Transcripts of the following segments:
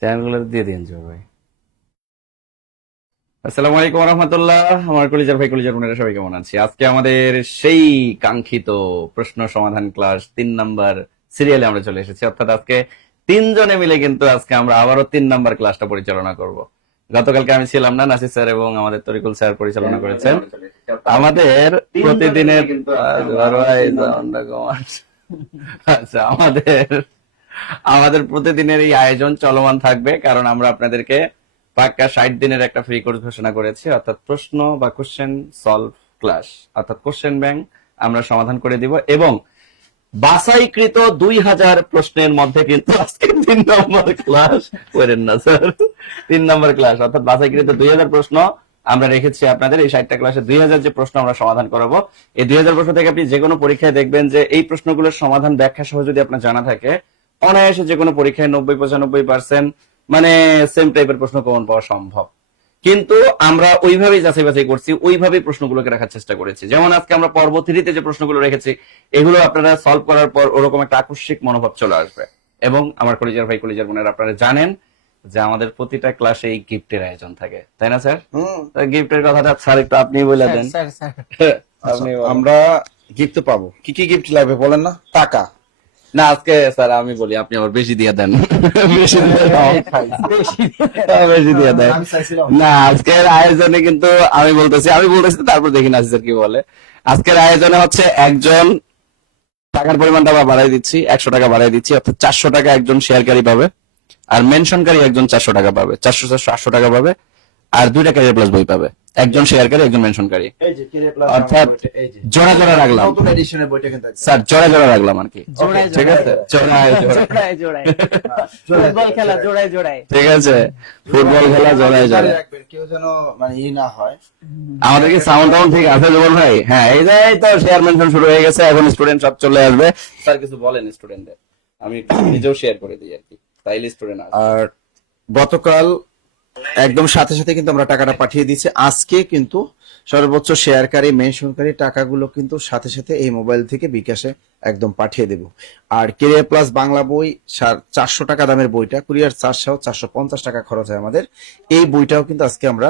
চ্যানেলগুলো দিয়ে দিন জোর ভাই। আসসালামু আলাইকুম রহমতুল্লাহ। আমার কলিজার ভাই কলিজার বোনেরা সবাই কেমন আছি? আজকে আমাদের সেই কাঙ্ক্ষিত প্রশ্ন সমাধান ক্লাস 3 নাম্বার সিরিয়ালে আমরা চলে এসেছি। অর্থাৎ আজকে তিনজনে মিলে কিন্তু আজকে আমরা আবারও 3 নাম্বার ক্লাসটা পরিচালনা করব। গতকালকে আমি ছিলাম না, নাসির স্যার এবং আমাদের তরিকুল স্যার পরিচালনা করেছেন। আমাদের প্রতিদিনের আচ্ছা, আমাদের আমাদের প্রতিদিনের এই আয়োজন চলমান থাকবে, কারণ আমরা আপনাদেরকে পাক্কা 60 দিনের একটা ফ্রি কোর্স ঘোষণা করেছি। অর্থাৎ প্রশ্ন বা কোশ্চেন সলভ ক্লাস, অর্থাৎ কোশ্চেন ব্যাংক আমরা সমাধান করে দিব, এবং বাছাইকৃত 2000 প্রশ্নের মধ্যে কিন্তু আজকে 3 নম্বর ক্লাস করেন না স্যার, 3 নম্বর ক্লাস অর্থাৎ বাছাইকৃত 2000 প্রশ্ন আমরা রেখেছি আপনাদের। এই 60টা ক্লাসে 2000 যে প্রশ্ন আমরা সমাধান করাবো, এই 2000 প্রশ্ন থেকে আপনি যে কোনো পরীক্ষায় দেখবেন যে এই প্রশ্নগুলোর সমাধান ব্যাখ্যা সহ যদি আপনার জানা থাকে, অনায়াসে যে কোনো পরীক্ষায় 90-95% মানে সেম টাইপের প্রশ্ন কমন পাওয়া সম্ভব। কিন্তু আমরা ওইভাবেই যাচাই বাছাই করছি, ওইভাবেই প্রশ্নগুলোকে রাখার চেষ্টা করেছি। যেমন আজকে আমরা পর্ব 3-তে যে প্রশ্নগুলো রেখেছি, এগুলো আপনারা সলভ করার পর ওরকম একটা আকস্মিক মনোভাব চলে আসবে। এবং আমার কলিজার ভাই কলিজার বোনেরা, আপনারা জানেন যে আমাদের প্রতিটা ক্লাসে এই গিফটের আয়োজন থাকে, তাই না স্যার? গিফটের কথাটা স্যার একটু আপনি বলে দেন। আপনি বলেন। আমরা গিফট তো পাবো, কি কি গিফট লাগবে বলেন না? টাকা না, আজকে স্যার আমি বলি, আপনি আবার বেশি দিয়ে দেন। বেশি দিয়ে দাও। বেশি দিয়ে দেন। আমি চাইছিলাম না, আজকের আয়োজনে কিন্তু আমি বলতেছি তারপর দেখি না স্যার কি বলে। আজকের আয়োজনে হচ্ছে একজন টাকার পরিমাণটা আবার বাড়াই দিচ্ছি, 100 টাকা বাড়াই দিচ্ছি, অর্থাৎ 400 টাকা একজন শেয়ারকারী পাবে, আর মেনশনকারী একজন 400 টাকা পাবে, 400 800 টাকা পাবে, আর 2টা ক্যারিয়ার প্লাস বই পাবে, একজন শেয়ারকারী একজন মেনশনকারী। এই যে কেরে প্লাস অর্থাৎ এই যে জোড়া জোড়া রাখলাম নতুন এডিশনের বইটা কিন্তু একদম। স্যার, জোড়া জোড়া রাখলাম আর কি। জোড়ায় ঠিক আছে, জোড়ায় জোড়া। জোড়ায় জোড়ায় ফুটবল খেলা জোড়ায় জোড়ায়। ঠিক আছে, ফুটবল খেলা জোড়ায় জোড়ায়। রাখবেন, কেউ যেন মানে ই না হয়। আমাদের কি সাউন্ড টাউন্ড ঠিক আছে জবল ভাই? হ্যাঁ, এই যে এই তো শেয়ার মেনশন শুরু হয়ে গেছে, এখন স্টুডেন্ট সব চলে আসবে। স্যার কিছু বলেন স্টুডেন্টদের, আমি একটু নিজেও শেয়ার করে দিই আর কি, তাইলে স্টুডেন্ট আসবে। আর গতকাল একদম সাথে সাথে কিন্তু আমরা টাকাটা পাঠিয়ে দিচ্ছি। আজকে কিন্তু সর্বোচ্চ শেয়ারকারী মেনশনকারী টাকাগুলো কিন্তু সাথে সাথে এই মোবাইল থেকে বিকাশে একদম পাঠিয়ে দেব। আর কেরিয়ার প্লাস বাংলা বই 400 টাকা দামের বইটা, কুরিয়ার চার্জ সহ 450 টাকা খরচ হয় আমাদের। এই বইটাও কিন্তু আজকে আমরা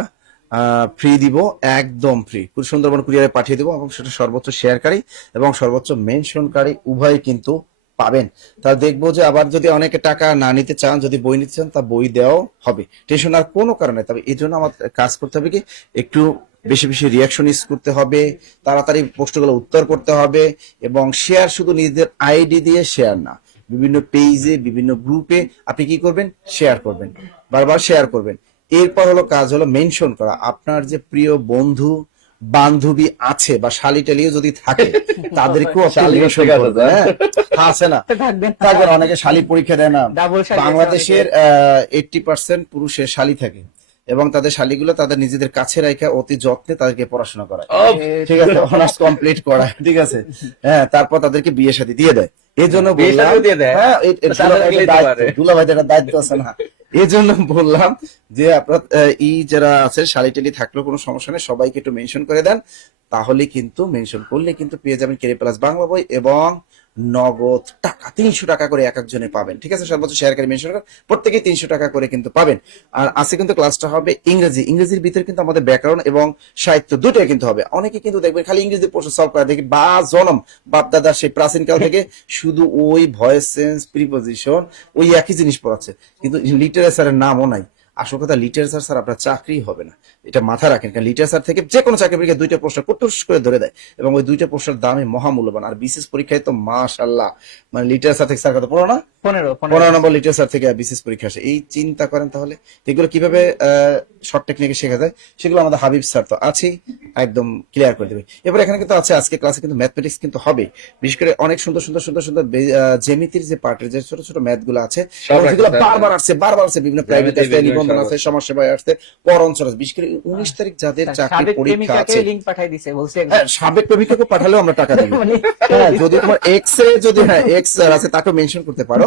ফ্রি দিব, একদম ফ্রি, খুব সুন্দরবন কুরিয়ারে পাঠিয়ে দেবো, এবং সেটা সর্বোচ্চ শেয়ারকারী এবং সর্বোচ্চ মেনশনকারী উভয় কিন্তু পাবেন। তা দেখবো যে আবার যদি অনেকে টাকা না নিতে চান, যদি বই নিতে চান, তা বই দেওয়াও হবে, টেনশন আর কোনো কারণে। তবে এই জন্য আমাদের কাজ করতে হবে কি, একটু বেশি বেশি রিয়াকশন ইউজ করতে হবে, তাড়াতাড়ি পোস্টগুলো উত্তর করতে হবে, এবং শেয়ার শুধু নিজেদের আইডি দিয়ে শেয়ার না, বিভিন্ন পেজে বিভিন্ন গ্রুপে আপনি কি করবেন, শেয়ার করবেন, বারবার শেয়ার করবেন। এরপর হলো কাজ হলো মেনশন করা। আপনার যে প্রিয় বন্ধু বান্ধবী আছে বা শালি টালিও যদি থাকে, তাদেরকেও আপনি শালি মেনশন ঠিক আছে, করবেন। হ্যাঁ, আছে না? থাকবেন থাকবেন, অনেকে শালি পরীক্ষা দেয় না। ডাবল শাড়ি বাংলাদেশের 80% পুরুষের শালি থাকে, এবং তাদের শালিগুলো তাদের নিজেদের কাছে রাখা অতি যত্নে তাদেরকে পড়াশোনা করায়, ঠিক আছে, অনার্স কমপ্লিট করায়, ঠিক আছে, হ্যাঁ, তারপর তাদেরকে বিয়ে শাদী দিয়ে দেয়। এই জন্য বিয়ে বললাম, শাদীও দিয়ে দেয়? হ্যাঁ, তাদের দিতে পারে। দুলাভাইদের একটা দায়িত্ব আছে না? এই জন্য বললাম যে আপনার যারা আছে শালি টালি থাকলেও কোনো সমস্যা নেই, সবাইকে একটু মেনশন করে দেন, তাহলে কিন্তু মেনশন করলে কিন্তু পেয়ে যাবেন কেরি প্লাস বাংলা বই, এবং নগদ টাকা 300 টাকা করে এক একজনে পাবেন। ঠিক আছে, সর্বোচ্চ শেয়ারকারী মেনশন করে প্রত্যেকে 300 টাকা করে কিন্তু পাবেন। আর আজকে কিন্তু ক্লাসটা হবে ইংরেজির ভিতরে কিন্তু আমাদের ব্যাকরণ এবং সাহিত্য দুটোই কিন্তু হবে। অনেকে কিন্তু দেখবেন খালি ইংরেজি প্রশ্ন সলভ করে, দেখি বা জনম বাপ দাদার সেই প্রাচীন কাল থেকে শুধু ওই ভয়েস চেঞ্জ প্রিপোজিশন ওই একই জিনিস পড়াচ্ছে, কিন্তু লিটারেচারের নামও নাই। আসল কথা, লিটারেচার স্যার আপনার চাকরি হবে না, এটা মাথায় রাখেন। কারণ লিটারেচার থেকে যে কোনো চাকরি পরীক্ষায় 2টা প্রশ্ন কুটুস করে ধরে দেয়, এবং ওই 2টা প্রশ্নের দামে মহামূল্যবান। আর বিশেষ পরীক্ষায় তো মাশাআল্লাহ, মানে লিটারেচার থেকে স্যার কত পড়ো না, 15 নম্বর লিটারেচার থেকে বিশেষ পরীক্ষা আসে। এই চিন্তা করেন তাহলে এগুলো কিভাবে শর্ট টেকনিকে শেখা যায়, সেগুলো আমাদের হাবিব স্যার তো আছেই, একদম ক্লিয়ার করে দেবে। এবার এখানে কিন্তু আছে আজকে ক্লাসে কিন্তু ম্যাথমেটিক্স কিন্তু হবে, বিশেষ করে অনেক সুন্দর সুন্দর সুন্দর সুন্দর জ্যামিতির যে পার্টের যে ছোট ছোট ম্যাথ গুলো আছে, এবং যেগুলো বারবার আসছে বিভিন্ন প্রাইভেট আছে, নিবন্ধন আছে, সমাজসেবায় আসছে, পর অঞ্চল আছে। বিশেষ করে 19 তারিখ যাদের চাকরি পরীক্ষা আছে, লিংক পাঠাই দিছে, বলছে হ্যাঁ, সাবেক প্রেমিকাকে পাঠালেও আমরা টাকা দিব। হ্যাঁ, যদি তোমার এক্স এ যদি এক্স আছে তাকে মেনশন করতে পারো,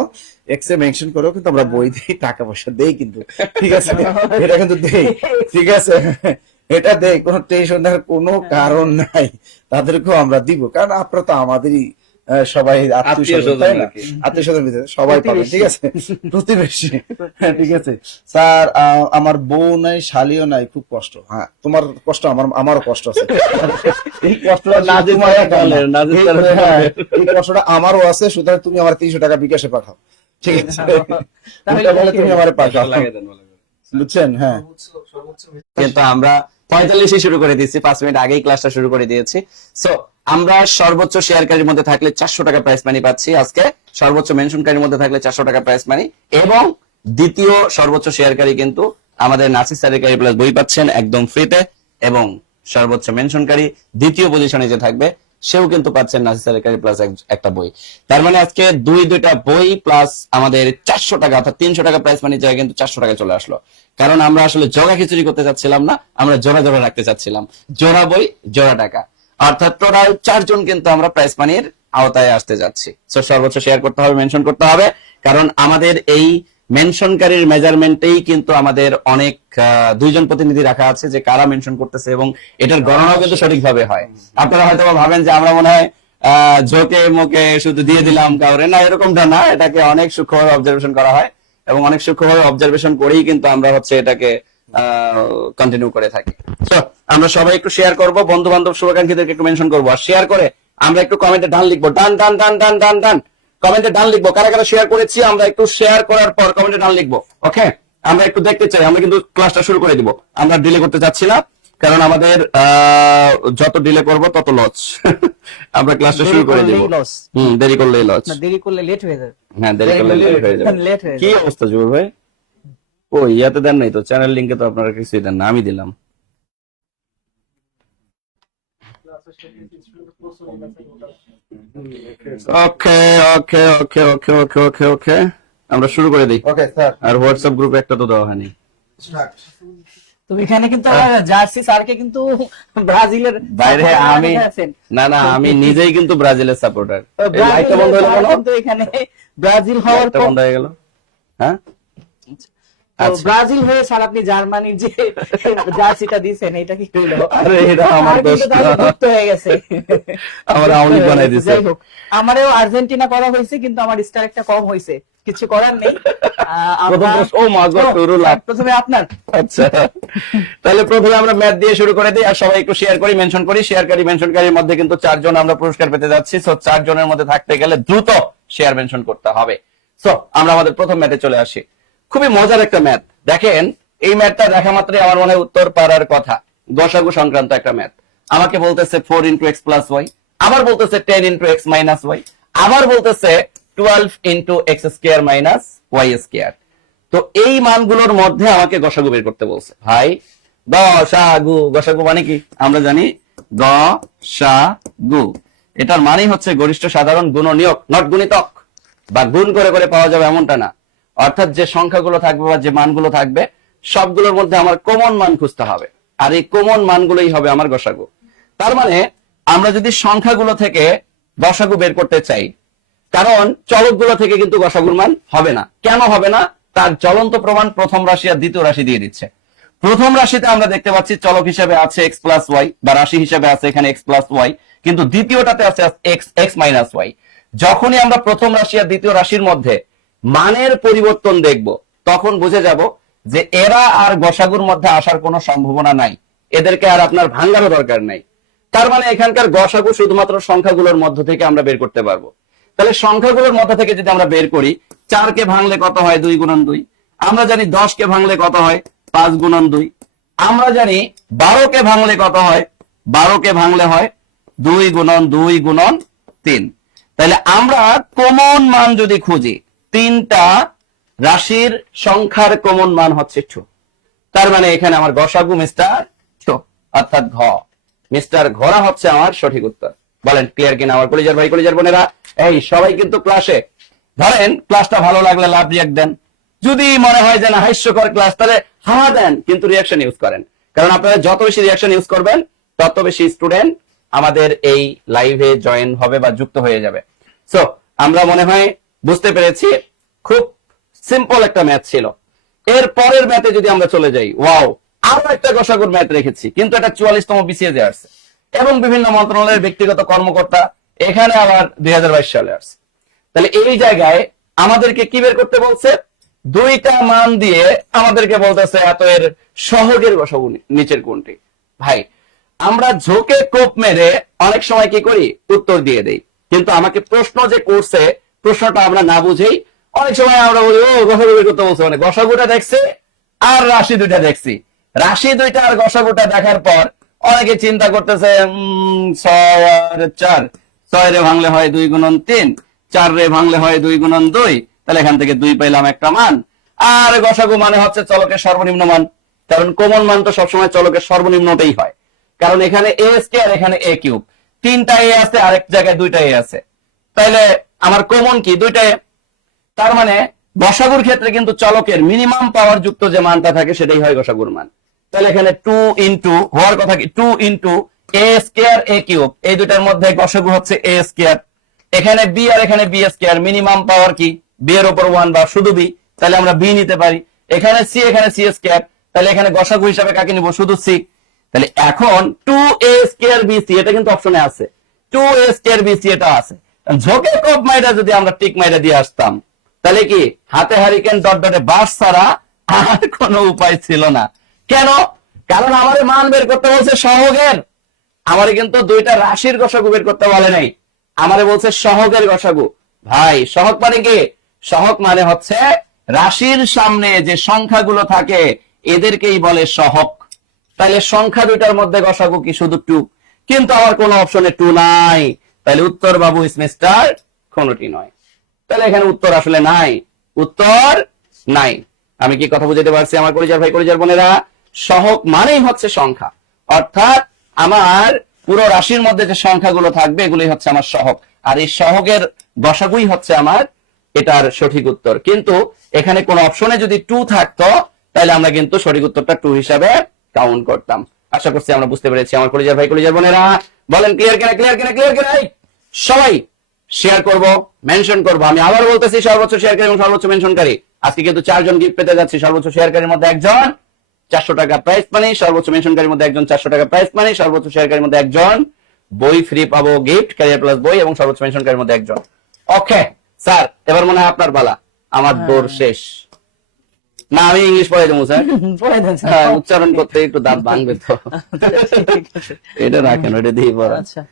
এক্স এ মেনশন করেও কিন্তু আমরা বই দিই, টাকা পয়সা দেই কিন্তু, ঠিক আছে, এটা কিন্তু দেই, ঠিক আছে, এটা দেই, কোনো টেনশন নেওয়ার কোনো কারণ নাই, তাদেরকেও আমরা দিব, কারণ আপনারা তো আমাদেরই সবাই আত্মীয় আত্মীয়-স্বজন স্বজন তাই না? আর কি। আত্মীয় স্বজন ভিতরে সবাই পাবে, প্রতিবেশী। ঠিক আছে? প্রতিবেশী, হ্যাঁ, ঠিক আছে। স্যার আমার বউ নাই, শালিও নাই, খুব কষ্ট। হ্যাঁ, তোমার কষ্ট, আমারও কষ্ট আছে। এই কষ্টটা নাজির তোমার স্যারের একা না। দলের, নাজির এই- স্যারের হ্যাঁ, দলের। এই কষ্টটা আমারও আছে, সুতরাং তুমি আমার 300 টাকা বিকাশে পাঠাও, ঠিক আছে? তাহলে এটা বলে তুমি আমার পাঠাও, লাগাই দেন, লাগাই দেন। বুঝছেন? হ্যাঁ, কিন্তু আমরা 45 শুরু করে দিয়েছি, 5 মিনিট আগেই ক্লাসটা শুরু করে দিয়েছি। সো আমরা সর্বোচ্চ শেয়ারকারীর মধ্যে থাকলে 400 টাকা প্রাইস মানি পাচ্ছি আজকে, সর্বোচ্চ মেনশনকারীর মধ্যে থাকলে 400 টাকা প্রাইস মানি, এবং দ্বিতীয় সর্বোচ্চ শেয়ারকারী কিন্তু আমাদের নাসির স্যারের ক্যারি প্লাস বই পাচ্ছেন একদম ফ্রিতে, এবং সর্বোচ্চ মেনশনকারী দ্বিতীয় পজিশনে যে থাকবে সেও কিন্তু পাচ্ছেন নাসির স্যারের ক্যারি প্লাস একটা বই। তার মানে আজকে দুইটা বই প্লাস আমাদের 400 টাকা অর্থাৎ 300 টাকা প্রাইস মানি জায়গায় কিন্তু 400 টাকা চলে আসলো। কারণ আমরা আসলে জোড়া খিচুড়ি করতে চাচ্ছিলাম না, আমরা জোড়া জোড়া রাখতে চাচ্ছিলাম, জোড়া বই জোড়া টাকা, অর্থাৎ টোটাল 4 জন কিন্তু আমরা প্রাইস মানির আওতায় আসতে যাচ্ছি। সো সর্বোচ্চ শেয়ার করতে হবে, মেনশন করতে হবে, কারণ আমাদের এই মেনশনকারীর মেজারমেন্টেই কিন্তু আমাদের অনেক 2 জন প্রতিনিধি রাখা আছে যে কারা মেনশন করতেছে, এবং এটার গণনাও কিন্তু সঠিকভাবে হয়। আপনারা হয়তো ভাবেন যে আমরা মনে হয় ঝোঁকে মুখে শুধু দিয়ে দিলাম কাউরে, না, এরকমটা না, এটাকে অনেক সূক্ষ্মভাবে অবজারভেশন করা হয়, এবং অনেক সূক্ষ্মভাবে অবজারভেশন করেই কিন্তু আমরা হচ্ছে এটাকে কন্টিনিউ করে থাকি। তো আমরা সবাই একটু শেয়ার করব, বন্ধু বান্ধব শুভাকাঙ্ক্ষীদেরকে একটু মেনশন করবো, আর শেয়ার করে আমরা একটু কমেন্টে ডান লিখবো, ডান ডান ডান ডান ডান ডান, কমেন্টে ডান লিখবো, কারা কারা শেয়ার করেছি আমরা একটু শেয়ার করার পর কমেন্টে ডান লিখবো। ওকে, আমরা একটু দেখতে চাই, আমরা কিন্তু ক্লাসটা শুরু করে দিব, আমরা ডিলে করতে চাচ্ছি না, কারণ আমাদের যত ডিলে করব তত লস। আমরা ক্লাসটা শুরু করে দিব, লস, দেরি করলেই লস, দেরি করলে লেট হয়ে যাবে। হ্যাঁ দেরি করলে লেট হয়ে যাবে। লেট হয়ে কি যাবে। অবস্থা জুর ভাই? ও ইয়াতে দেন নাই তো, চ্যানেল লিংকে তো আপনারা কিছুই দেন না, আমি দিলাম। ওকে ওকে ওকে ওকে ওকে ওকে ওকে, আমরা শুরু করে দিই। ওকে স্যার, আর হোয়াটসঅ্যাপ গ্রুপে একটা তো দেওয়া হয়নি। তো এখানে কিন্তু আমার জার্সি স্যারকে কিন্তু ব্রাজিলের বাইরে supporter আমি, আছেন। না আমি নিজেই কিন্তু ব্রাজিলের সাপোর্টার। তো লাইটটা বন্ধ হলো ব্রাজিলের কেন? কিন্তু এখানে ব্রাজিল হওয়ার লাইটটা বন্ধ হয়ে গেল, হ্যাঁ? তো আচ্ছা। ব্রাজিল হয়ে স্যার আপনি জার্মানির যে জার্সিটা দিয়েছেন এটা কি হলো? আরে এটা আমার আর দোষ কিন্তু না। তাহলে যুক্ত হয়ে গেছে। আমার আওয়ামী লীগ বানাই দিছে। যাই হোক, আমারও আর্জেন্টিনা করা হয়েছে, কিন্তু আমার স্টার একটা কম হয়েছে, কিছু করার নেই। প্রথম প্রশ্ন, ও মা গড, টুরুলা। প্রথমে আপনার আচ্ছা, তাহলে প্রথমে আমরা ম্যাথ দিয়ে শুরু করে দিই, আর সবাই একটু শেয়ার করি, মেনশন করি। শেয়ারকারী মেনশনকারীর মধ্যে কিন্তু 4 জন আমরা পুরস্কার পেতে যাচ্ছি। সো 4 জনের মধ্যে থাকতে গেলে দ্রুত শেয়ার মেনশন করতে হবে। সো আমরা আমাদের প্রথম ম্যাথে চলে আসি। খুবই মজার একটা ম্যাথ, দেখেন এই ম্যাথটা দেখা মাত্রই আমার মনে হয় উত্তর পারার কথা। গসাগু সংক্রান্ত একটা ম্যাথ। আমাকে বলতেছে 4 ইন্টু এক্স প্লাস ওয়াই, আবার বলতেছে 10 ইন্টু এক্স মাইনাস ওয়াই, আবার বলতেছে 12 into x square minus y square. তো এই মানগুলোর মধ্যে আমাকে গসাগু বের করতে বলছে। ভাই গসাগু, গসাগু মানে কি আমরা জানি, গসাগু এটার মানে হচ্ছে গরিষ্ঠ সাধারণ গুণনীয়ক, নট গুণিতক, বা গুণ করে করে পাওয়া যাবে এমনটা না। অর্থাৎ যে সংখ্যাগুলো থাকবে বা যে মানগুলো থাকবে সবগুলোর মধ্যে আমার কমন মান খুঁজতে হবে, আর এই কমন মানগুলোই হবে আমার গসাগু। তার মানে আমরা যদি সংখ্যাগুলো থেকে গসাগু বের করতে চাই, কারণ চলকগুলো থেকে কিন্তু গসাগুর মান হবে না। কেন হবে না? তার জ্বলন্ত প্রমাণ প্রথম রাশি আর দ্বিতীয় রাশি দিয়ে দিচ্ছে। প্রথম রাশিতে আমরা দেখতে পাচ্ছি চলক হিসেবে আছে এক্স প্লাস ওয়াই, বা রাশি হিসেবে আছে এখানে এক্স প্লাস ওয়াই, কিন্তু দ্বিতীয়টাতে আছে এক্স মাইনাস ওয়াই। যখনই আমরা প্রথম রাশি আর দ্বিতীয় রাশির মধ্যে মানের পরিবর্তন দেখব, তখন বুঝে যাব যে এরা আর গসাগুর মধ্যে আসার কোনো সম্ভাবনা নাই, এদেরকে আর আপনার ভাঙারও দরকার নাই। তার মানে এখানকার গসাগু শুধুমাত্র সংখ্যাগুলোর মধ্য থেকে আমরা বের করতে পারবো। তাহলে সংখ্যাগুলোর মধ্যে থেকে যদি আমরা বের করি, 4 কে ভাঙলে কত হয়? 2 গুণন 2। আমরা জানি 10 কে ভাঙলে কত হয়? 5 গুণন 2। আমরা জানি 12 কে ভাঙলে কত হয়? 12 কে ভাঙলে হয় 2 গুণন 2 গুণন 3। তাহলে আমরা কমন মান যদি খুঁজি, 3টা রাশির সংখ্যার কমন মান হচ্ছে 2। তার মানে এখানে আমার গসাগু মিস্টার 2, অর্থাৎ ঘ, মিস্টার ঘোড়া হচ্ছে আমার সঠিক উত্তর। বলেন ক্লিয়ার কিনা আমার কলিজার ভাই কলিজার বোনেরা? এই সবাই কিন্তু ক্লাসে, ধরেন ক্লাসটা ভালো লাগলে লাভ রিয়াক্ট দেন, যদি মনে হয় যে না হাস্যকর ক্লাস তাহলে হা দেন, কিন্তু রিয়াকশন ইউজ করেন, কারণ আপনারা যত বেশি রিয়াকশন ইউজ করবেন তত বেশি স্টুডেন্ট আমাদের এই লাইভে জয়েন হবে বা যুক্ত হয়ে যাবে। সো আমরা মনে হয় বুঝতে পেরেছি, খুব সিম্পল একটা ম্যাথ ছিল। এর পরের ম্যাথে যদি আমরা চলে যাই, ওয়াও, আরো একটা গসাগুর ম্যাথ রেখেছি, কিন্তু এটা 44তম বিসিএস এ আসছে, এবং বিভিন্ন মন্ত্রণালয়ের ব্যক্তিগত কর্মকর্তা এখানে আবার 2022 সালে আসছে। তাহলে এই জায়গায় আমাদেরকে কি বের করতে বলছে? দুইটা মান দিয়ে আমাদেরকে বলতেছে এত এর সহগের গসাগু নিচের কোনটি। ভাই আমরা ঝোঁকে কোপ মেরে অনেক সময় কি করি, উত্তর দিয়ে দেই, কিন্তু আমাকে প্রশ্ন যে করছে প্রশ্নটা আমরা না বুঝেই অনেক সময় আমরা বলি ও গসাগু বের করতে বলছে, মানে গসাগুটা দেখছি আর রাশি দুইটা দেখছি, রাশি দুইটা আর গসাগুটা দেখার পর অনেকে চিন্তা করতেছে 6 আর 4, 6 রে ভাঙলে হয় 2 গুণন 3, 4 রে ভাঙলে হয় 2 গুণন 2, তাহলে এখান থেকে 2 পাইলাম একটা মান। আর গসাগু মানে হচ্ছে চলকের সর্বনিম্ন মান, কারণ কমন মান তো সবসময় চলকের সর্বনিম্নটাই হয়, কারণ এখানে এ স্কয়ার এখানে এ কিউব, 3টা এ আছে আর এক জায়গায় 2টা এ আছে, তাইলে আমার কমন কি 2টা এ। তার মানে গসাগুর ক্ষেত্রে কিন্তু চলকের মিনিমাম পাওয়ার যুক্ত যে মানটা থাকে সেটাই হয় গসাগুর মান। তাহলে এখানে 2 ইন্টু হওয়ার কথা কি 2 ইন্টু এ স্কয়ার এ কিউব, এই দুটার মধ্যে গসাগু হচ্ছে এ স্কয়ার, এখানে বি আর এখানে বি স্কয়ার, মিনিমাম পাওয়ার কি বি এর উপর 1 বা শুধু বি, তাহলে আমরা বি নিতে পারি। এখানে সি এখানে সি স্কয়ার, তাহলে এখানে গসাগু হিসাবে কাকে নিব, শুধু সি। তাহলে এখন 2a স্কয়ার বিসি এটা কিন্তু অপশনে আছে, 2a স্কয়ার বিসি এটা আছে। ঝোঁকে কোপ মাইরা যদি আমরা টিক মাইরা দিয়ে আসতাম তাহলে কি হাতে হারিকেন ডট ডটে বাস ছাড়া আর কোনো উপায় ছিল না। কেন? কারণ আমাদের মান বের করতে বলছে সহগের, আমারে কিন্তু দুইটা রাশির গসাগু বের করতে বলে নাই, আমারে বলছে সহগের গসাগু। ভাই সহগ মানে কি? সহগ মানে হচ্ছে রাশির সামনে যে সংখ্যাগুলো থাকে এদেরকেই বলে সহগ। তাহলে সংখ্যা দুইটার মধ্যে গসাগু কি শুধু 2, কিন্তু আমার কোনো অপশনে 2 নাই, তাহলে উত্তর বাবু স্টার কোনটি নয়। তাহলে এখানে উত্তর আসলে নাই, উত্তর নাই। আমি কি কথা বুঝাতে পারছি আমার কলিজার ভাই কলিজার বোনেরা? সহগ মানেই হচ্ছে সংখ্যা, অর্থাৎ আমার পুরো রাশির মধ্যে যে সংখ্যাগুলো থাকবে এগুলোই হচ্ছে আমার সহগ, আর এই সহগের গসাগুই হচ্ছে আমার এটার সঠিক উত্তর। কিন্তু এখানে কোন অপশনে যদি 2 থাকতো তাহলে আমরা কিন্তু সঠিক উত্তরটা 2 হিসাবে কাউন্ট করতাম। আশা করছি আমরা বুঝতে পেরেছি আমার কলিজার ভাই কলিজার বোনেরা। বলেন ক্লিয়ার কিনা, ক্লিয়ার কিনা, ক্লিয়ার কিনা? সবাই শেয়ার করব, মেনশন করব। আমি আবার বলতেছি সর্বোচ্চ শেয়ারকারী এবং সর্বোচ্চ মেনশনকারী, আজকে কিন্তু 4 জন গিফট পেতে যাচ্ছি। সর্বোচ্চ শেয়ারকারীর মধ্যে একজন 400 টাকা প্রাইস মানি, সর্বোচ্চ মেনশনকারীর মধ্যে একজন 400 টাকা প্রাইস মানি, সর্বোচ্চ শেয়ারকারীর মধ্যে একজন বই ফ্রি পাবো গিফট ক্যারিয়ার প্লাস বই, এবং সর্বোচ্চ মেনশনকারীর মধ্যে একজন। ওকে স্যার, এবার মনে হয় আপনার পালা, আমার দৌড় শেষ। না আমি ইংলিশ পড়াই দেবো স্যার, পড়ে দেন স্যার। হ্যাঁ উচ্চারণ করতে একটু দাঁত ভাঙবে তো, ঠিক আছে। এটা রাখেন, ওটা দিয়ে পড়া। আচ্ছা,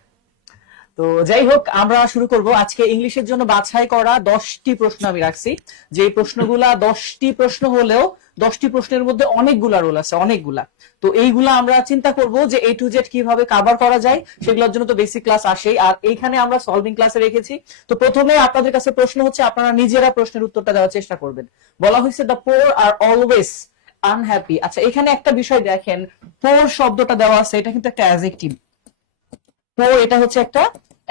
তো যাই হোক আমরা শুরু করব। আজকে ইংলিশের জন্য বাছাই করা 10টি প্রশ্ন আমি রাখছি, যে প্রশ্নগুলা 10টি প্রশ্ন হলেও 10টি প্রশ্নের মধ্যে অনেকগুলা রোল আছে, অনেকগুলা। তো এইগুলা আমরা চিন্তা করব যে A to Z কিভাবে কভার করা যায়, সেগুলোর জন্য তো বেসিক ক্লাস আসেই, আর এইখানে আমরা সলভিং ক্লাসে রেখেছি। তো প্রথমে আপনাদের কাছে প্রশ্ন হচ্ছে, আপনারা নিজেরা প্রশ্নের উত্তরটা দেওয়ার চেষ্টা করবেন। বলা হয়েছে the poor are always unhappy. আচ্ছা, এখানে একটা বিষয় দেখেন, পোর শব্দটা দেওয়া আছে, এটা কিন্তু একটা অ্যাডজেক্টিভ। পোর এটা হচ্ছে একটা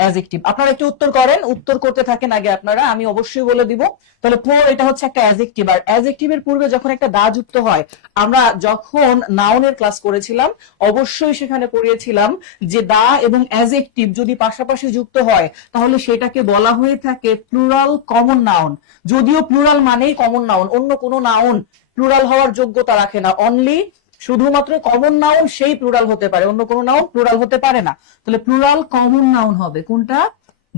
অ্যাডজেক্টিভ। আপনারা একটু উত্তর করেন, উত্তর করতে থাকেন আগে আপনারা, আমি অবশ্যই বলে দিব। তাহলে পোর এটা হচ্ছে একটা অ্যাডজেক্টিভ, আর অ্যাডজেক্টিভের পূর্বে যখন একটা দা যুক্ত হয়, আমরা যখন নাউনের ক্লাস করেছিলাম অবশ্যই সেখানে পড়িয়েছিলাম যে দা এবং অ্যাডজেক্টিভ যদি পাশাপাশি যুক্ত হয় তাহলে সেটাকে বলা হয়ে থাকে প্লুরাল কমন নাউন। যদিও প্লুরাল মানেই কমন নাউন, অন্য কোনো নাউন প্লুরাল হওয়ার যোগ্যতা রাখে না, অনলি শুধুমাত্র কমন নাউন সেই প্লুরাল হতে পারে, অন্য কোনো নাউন প্লুরাল হতে পারে না। তাহলে প্লুরাল কমন নাউন হবে কোনটা?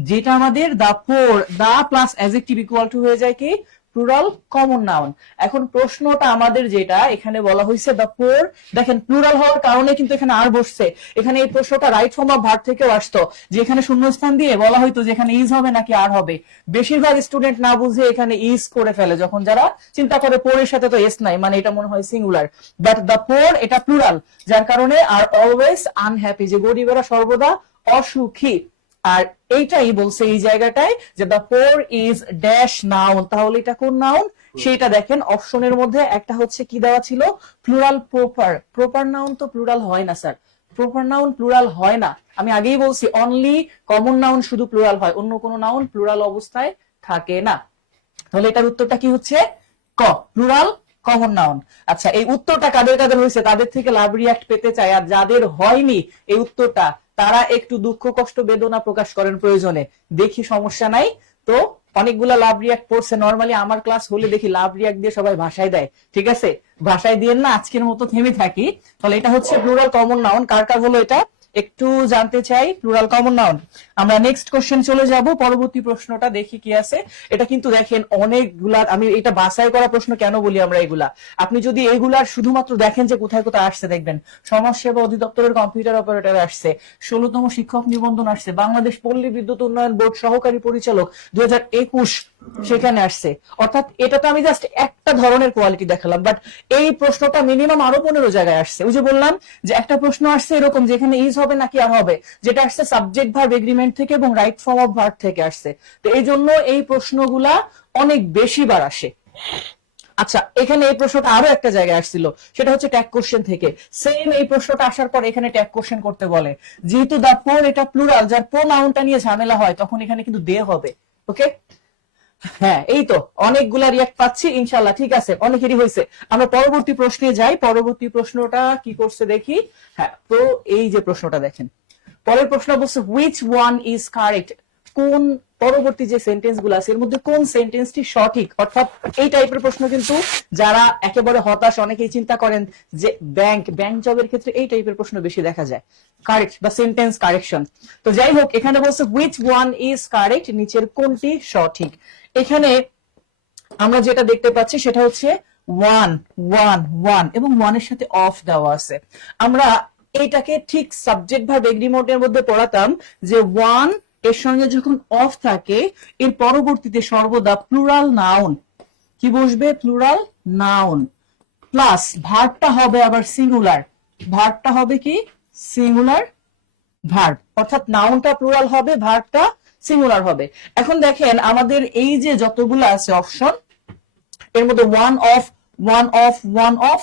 যেটা আমাদের the poor, the plus adjective equal to হয়ে যায় কি প্লুরাল কমন নাউন। এখন প্রশ্নটা আমাদের যেটা এখানে বলা হয়েছে দা পোর, দেখেন প্লুরাল হওয়ার কারণে কিন্তু এখানে আর বসছে। এখানে এই প্রশ্নটা রাইট ফর্ম অফ ভার্ব থেকেও আসতো, যে এখানে শূন্যস্থান দিয়ে বলা হয়তো যে এখানে ইজ হবে নাকি আর হবে। বেশিরভাগ স্টুডেন্ট না বুঝে এখানে ইজ করে ফেলে, যখন যারা চিন্তা করে পোরের সাথে তো এস নাই, মানে এটা মনে হয় সিঙ্গুলার, বাট দা পোর এটা প্লুরাল, যার কারণে আর অলওয়েজ আনহ্যাপি, যে গরিবেরা সর্বদা অসুখী। আর এইটাই বলছে এই জায়গাটায় যে দা পোর ইজ ড্যাশ নাউন। তাহলে এটা কোন নাউন সেইটা দেখেন, অপশনের মধ্যে একটা হচ্ছে কি দেওয়া ছিল, প্লুরাল প্রপার। প্রপার নাউন তো প্লুরাল হয় না স্যার, প্রপার নাউন প্লুরাল হয় না। আমি আগেই বলছি অনলি কমন নাউন শুধু প্লুরাল হয়, অন্য কোনো নাউন প্লুরাল অবস্থায় থাকে না। তাহলে এটার উত্তরটা কি হচ্ছে? ক, প্লুরাল কমন নাউন। আচ্ছা, এই উত্তরটা কাদের কাদের হয়েছে তাদের থেকে লাভ রিয়াক্ট পেতে চাই, আর যাদের হয়নি এই উত্তরটা তারা একটু দুঃখ কষ্ট বেদনা প্রকাশ করেন প্রয়োজনে, দেখি সমস্যা নাই। তো অনেকগুলা লাভ রিয়াক্ট পড়ছে, নরমালি আমার ক্লাস হলে দেখি লাভ রিয়াক্ট দিয়ে সবাই ভাষায় দেয়, ঠিক আছে? ভাষায় দিয়ে না, আজকের মতো থেমে থাকি। তাহলে এটা হচ্ছে প্লুরাল কমন নাউন। কার কার হলো এটা? একটু জানতে চাই প্লুরাল কমন নাউন। আমরা নেক্সট কোশ্চেন চলে যাব, পরবর্তী প্রশ্নটা দেখি কি আছে। এটা কিন্তু দেখেন অনেকগুলা, আমি এটা বাছাই করা প্রশ্ন কেন বলি আমরা এগুলা, আপনি যদি এগুলার শুধুমাত্র দেখেন যে কোথায় কোথায় আসছে, দেখবেন সমাজসেবা অধিদপ্তরের কম্পিউটার অপারেটর আসছে, 16তম শিক্ষক নিবন্ধন আসছে, বাংলাদেশ পল্লী বিদ্যুৎ উন্নয়ন বোর্ড সহকারী পরিচালক 2021 সেখানে আসছে। অর্থাৎ এটা তো আমি জাস্ট একটা ধরনের কোয়ালিটি দেখালাম, বাট এই প্রশ্নটা মিনিমাম আরো 15 জায়গায় আসছে। ওই যে বললাম যে একটা প্রশ্ন আসছে এরকম যেখানে ইজ হবে নাকি আর হবে, যেটা আসছে সাবজেক্ট ভার্ব এগ্রিমেন্ট থেকে এবং রাইট ফর্ম অফ ভার্ব থেকে আসছে। তো এই জন্য এই প্রশ্নগুলা অনেক বেশি বার আসে। আচ্ছা, এখানে এই প্রশ্নটা আরো একটা জায়গায় আসছিল, সেটা হচ্ছে ট্যাগ কোশ্চেন থেকে। সেম এই প্রশ্নটা আসার পর এখানে ট্যাগ কোশ্চেন করতে বলে, যেহেতু দা পোর এটা প্লুরাল, যার প্রোনাউনটা নিয়ে ঝামেলা হয় তখন এখানে কিন্তু দে হবে। ওকে, হ্যাঁ এই তো অনেকগুলা রিয়াক্ট পাচ্ছি, ইনশাল্লাহ ঠিক আছে, অনেকেরই হয়েছে। আমরা পরবর্তী প্রশ্নে যাই, পরবর্তী প্রশ্নটা কি করছে দেখি। হ্যাঁ, তো এই যে প্রশ্নটা দেখেন, পরের প্রশ্ন বলছে হুইচ ওয়ান ইজ কারেক্ট, কোন পরবর্তী যে সেন্টেন্স গুলো আছে এর মধ্যে কোন সেন্টেন্সটি সঠিক। অর্থাৎ এই টাইপের প্রশ্ন কিন্তু যারা একেবারে হতাশ, অনেকেই চিন্তা করেন যে ব্যাংক জবের ক্ষেত্রে এই টাইপের প্রশ্ন বেশি দেখা যায়, কারেক্ট বা সেন্টেন্স কারেকশন। তো যাই হোক, এখানে বলছে হুইচ ওয়ান ইজ কারেক্ট, নিচের কোনটি সঠিক। এখানে আমরা যেটা দেখতে পাচ্ছি সেটা হচ্ছে ওয়ান ওয়ান ওয়ান এবং ওয়ানের সাথে অফ দেওয়া আছে। আমরা এইটাকে ঠিক সাবজেক্ট ভার্ব এগ্রিমেন্টের মধ্যে পড়াতাম যে ওয়ান এর সঙ্গে যখন অফ থাকে এর পরবর্তীতে সর্বদা প্লুরাল নাউন কি বসবে, প্লুরাল নাউন প্লাস ভার্বটা হবে আবার সিঙ্গুলার, ভার্বটা হবে কি সিঙ্গুলার ভার্ব, অর্থাৎ নাউনটা প্লুরাল হবে, ভার্বটা সিঙ্গুলার হবে। এখন দেখেন আমাদের এই যে যতগুলো আছে অপশন, এর মধ্যে one of one of one of,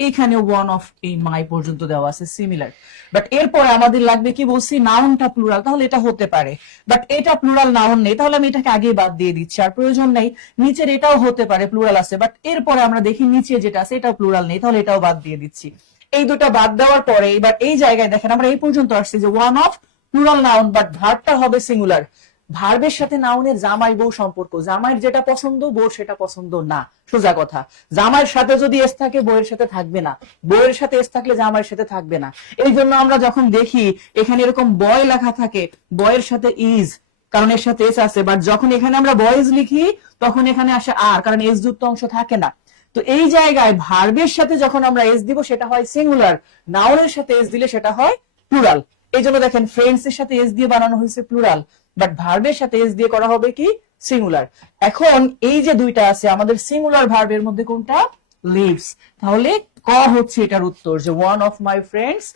এখানে ওয়ান অফ এই মাই পর্যন্ত দেওয়া আছে সিমিলার। বাট এরপরে আমাদের লাগবে কি বলছি, নাউনটা প্লুরাল, তাহলে এটা হতে পারে। বাট এটা প্লুরাল নাউন নেই, তাহলে আমি এটাকে আগে বাদ দিয়ে দিচ্ছি, আর প্রয়োজন নেই। নিচের এটাও হতে পারে প্লুরাল আছে, বাট এরপরে আমরা দেখি নিচে যেটা আছে এটাও প্লুরাল নেই, তাহলে এটাও বাদ দিয়ে দিচ্ছি। এই দুটা বাদ দেওয়ার পরে এবার এই জায়গায় দেখেন আমরা এই পর্যন্ত আসছি যে one of plural noun, but ভার্বটা হবে সিঙ্গুলার। ভার্বের সাথে নাউনের জামাই বউ সম্পর্ক, জামাইয়ের যেটা পছন্দ বউর সেটা পছন্দ না, সোজা কথা। জামাইয়ের সাথে যদি এস থাকে বউয়ের সাথে থাকবে না, বউয়ের সাথে এস থাকলে জামাইয়ের সাথে থাকবে না। এই জন্য আমরা যখন দেখি এখানে এরকম বয় লেখা থাকে, বয়ের সাথে ইজ, কারণ এর সাথে এস আছে, বাট যখন এখানে আমরা বয়েজ লিখি তখন এখানে আসে আর, কারণ এস যুক্ত অংশ থাকে না। তো এই জায়গায় ভার্বের সাথে যখন আমরা এস দিব সেটা হয় সিঙ্গুলার, নাউনের সাথে এস দিলে সেটা হয় প্লুরাল। এই জন্য দেখেন ফ্রেন্ডস এর সাথে এস দিয়ে বানানো হয়েছে প্লুরাল, বাট ভার্বের সাথে এস দিয়ে করা হবে কি সিঙ্গুলার। এখন এই যে দুইটা আছে আমাদের সিঙ্গুলার ভার্বের মধ্যে কোনটা, লিভস, তাহলে ক হচ্ছে এটার উত্তর, যে one of my friends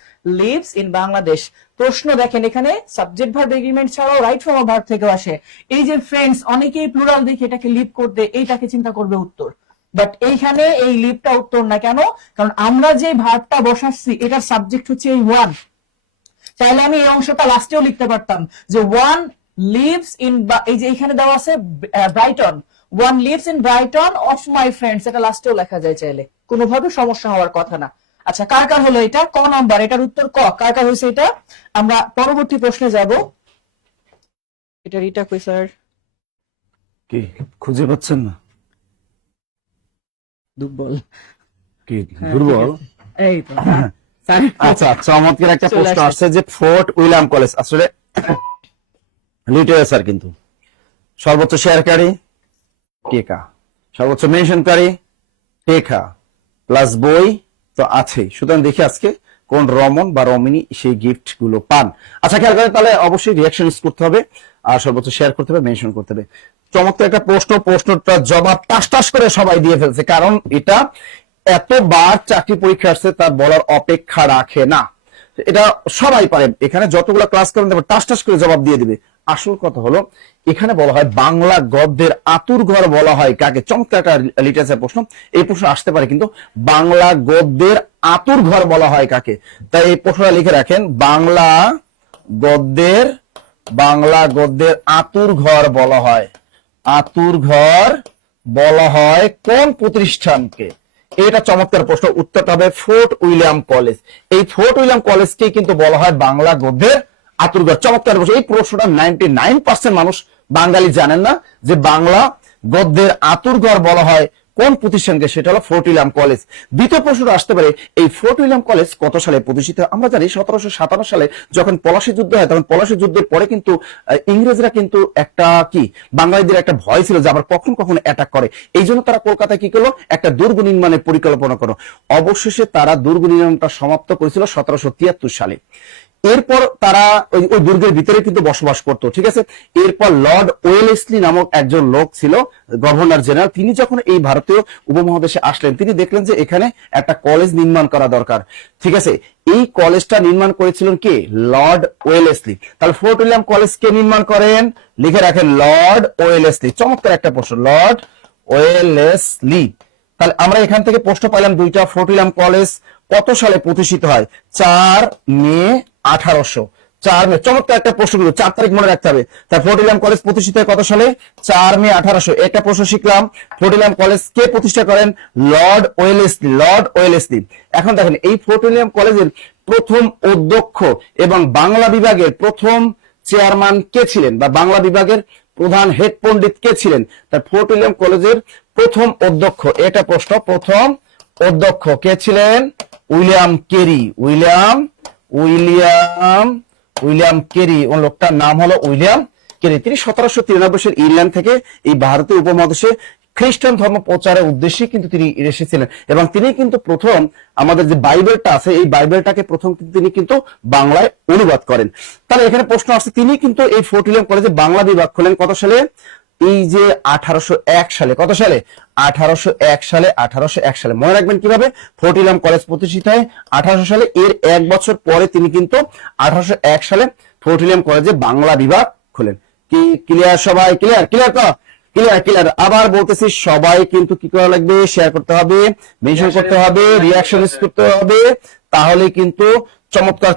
lives in Bangladesh. প্রশ্ন দেখেন এখানে সাবজেক্ট ভার্ব এগ্রিমেন্ট ছাড়াও রাইট ফর্ম অফ ভার্ব থেকে আসে। এই যে ফ্রেন্ডস, অনেকেই প্লুরাল দেখে এটাকে লিভ করতে এইটাকে চিন্তা করবে উত্তর, বাট এইখানে এই লিভটা উত্তর না। কেন? কারণ আমরা যে ভার্বটা বসাচ্ছি এটার সাবজেক্ট হচ্ছে এই ওয়ান। তাহলে আমি এই অংশটা লাস্টেও লিখতে পারতাম যে ওয়ান লিভস ইন, এই যে এখানে দেওয়া আছে Brighton, one lives in Brighton of my friends, এটা লাস্টেও লেখা যায় চাইলে, কোনোভাবে সমস্যা হওয়ার কথা না। আচ্ছা, কার কার হলো এটা, ক নাম্বার, এটার উত্তর ক, কার কার হয়েছে এটা। আমরা পরবর্তী প্রশ্নে যাব। এটা কই স্যার, কি খুঁজে পাচ্ছেন না? দুর্বল কি দুর্বল? এই তো আচ্ছা, চমৎকার একটা চলে প্রশ্ন আসছে। আসছে যে ফোর্ট উইলিয়াম কলেজ আসলে লিটারেচার কিন্তু সর্বোচ্চ শেয়ারকারী টেকা, সর্বোচ্চ মেনশনকারী টেকা, প্লাস বই তো আছেই। সুতরাং দেখি আজকে কোন রমন বা রমিনী সেই গিফট গুলো পান। আচ্ছা, খেয়াল করেন তাহলে অবশ্যই রিয়াকশন করতে হবে, আর সর্বোচ্চ শেয়ার করতে হবে, মেনশন করতে হবে। চমৎকার একটা প্রশ্নটা জবাব টাস করে সবাই দিয়ে ফেলছে, কারণ এটা এতবার চাকরি পরীক্ষা আসছে তার বলার অপেক্ষা রাখে না, এটা সবাই পারে। এখানে যতগুলো ক্লাস করেন টাস করে জবাব দিয়ে দিবে। আসল কথা হলো এখানে বলা হয় বাংলা গদ্যের আতুর ঘর বলা হয় কাকে। চমৎকার একটা লিটারেচার প্রশ্ন, এই প্রশ্ন আসতে পারে কিন্তু বাংলা গদ্যের আতুর ঘর বলা হয় কাকে। তাই এই প্রশ্নটা লিখে রাখেন, বাংলা গদ্যের আতুর ঘর বলা হয়, আতুর ঘর বলা হয় কোন প্রতিষ্ঠানকে। এটা চমৎকার প্রশ্ন, উত্তরটা হবে ফোর্ট উইলিয়াম কলেজ। এই ফোর্ট উইলিয়াম কলেজকে কিন্তু বলা হয় বাংলা গদ্যের আতুরঘর। চমৎকার প্রশ্ন, এই প্রশ্নটা 99% মানুষ বাঙালি জানেন না যে বাংলা গদ্যের আতুরঘর বলা হয় কোন প্রতিষ্ঠানকে, সেটা হলো ফোর্ট উইলিয়াম কলেজ। দ্বিতীয় প্রশ্ন আসতে পারে এই ফোর্ট উইলিয়াম কলেজ কত সালে প্রতিষ্ঠিত হয়? আমরা জানি 1757 সালে যখন পলাশী যুদ্ধ হয়, তখন পলাশী যুদ্ধের পরে কিন্তু ইংরেজরা কিন্তু একটা কি বাঙালিদের একটা ভয় ছিল যে আবার কখন কখন অ্যাটাক করে, এই জন্য তারা কলকাতায় কি করলো, একটা দুর্গ নির্মাণের পরিকল্পনা করলো। অবশেষে তারা দুর্গ নির্মাণটা সমাপ্ত করেছিল 1773 সালে। এরপর তারা ওই দুর্গের ভিতরে কিন্তু বসবাস করতো, ঠিক আছে। এরপর লর্ড ওয়েলেসলি নামক একজন লোক ছিল গভর্নর জেনারেল, তিনি যখন এই ভারতীয় উপমহাদেশে আসলেন, তিনি দেখলেন যে এখানে একটা কলেজ নির্মাণ করা দরকার, ঠিক আছে। এই কলেজটা নির্মাণ করেছিলেন কে? Lord Wellesley. তাহলে ফোর্ট উইলিয়াম কলেজ কে নির্মাণ করেন? লিখে রাখেন লর্ড ওয়েলেসলি। চমৎকার একটা প্রশ্ন, লর্ড ওয়েলেসলি। তাহলে আমরা এখান থেকে প্রশ্ন পাইলাম দুইটা। ফোর্ট উইলিয়াম কলেজ কত সালে প্রতিষ্ঠিত হয়? 4 মে 1800। 4 মে, চমৎকার একটা প্রশ্ন, 4 তারিখ মনে রাখতে হবে। তাই ফোর্ট উইলিয়াম কলেজ প্রতিষ্ঠিত হয় কত সালে? 4 মে 1800। একটা প্রশ্ন শিখলাম, ফোর্ট উইলিয়াম কলেজ কে প্রতিষ্ঠা করেন? Lord Wellesley. Lord Wellesley. এখন দেখেন এই ফোর্ট উইলিয়াম কলেজের প্রথম অধ্যক্ষ এবং বাংলা বিভাগের প্রথম চেয়ারম্যান কে ছিলেন, বা বাংলা বিভাগের প্রধান হেড পণ্ডিত কে ছিলেন? তাই ফোর্ট উইলিয়াম কলেজের প্রথম অধ্যক্ষ, এটা প্রশ্ন, প্রথম অধ্যক্ষ কে ছিলেন? William Carey. উইলিয়াম কেরি, ও লোকটার নাম হলো উইলিয়াম কেরি। তিনি 1793 সালে ইংল্যান্ড থেকে এই ভারতীয় উপমহাদেশে খ্রিস্টান ধর্ম প্রচারের উদ্দেশ্যে কিন্তু তিনি এসেছিলেন, এবং তিনি কিন্তু প্রথম আমাদের যে বাইবেলটা আছে, এই বাইবেলটাকে প্রথম তিনি কিন্তু বাংলায় অনুবাদ করেন। তাহলে এখানে প্রশ্ন আসছে, তিনি কিন্তু এই ফোর্ট উইলিয়াম কলেজে বাংলা বিভাগ খোলেন কত সালে? এই যে 1801 সালে। কত সালে? 1801 সালে। 1801 সালে মনে রাখবেন কিভাবে। ফোর্ট উইলিয়াম কলেজ প্রতিষ্ঠিত হয় 1800 সালে, এর 1 বছর পরে তিনি কিন্তু 1801 সালে ফোর্ট উইলিয়াম কলেজে বাংলা বিভাগ খোলেন। কি ক্লিয়ার সবাই? ক্লিয়ার ক্লিয়ার তো? ক্লিয়ার। আবার বলতেছি, সবাই কিন্তু কি করা লাগবে? শেয়ার করতে হবে, মেনশন করতে হবে, রিঅ্যাকশন করতে হবে, তাহলে কিন্তু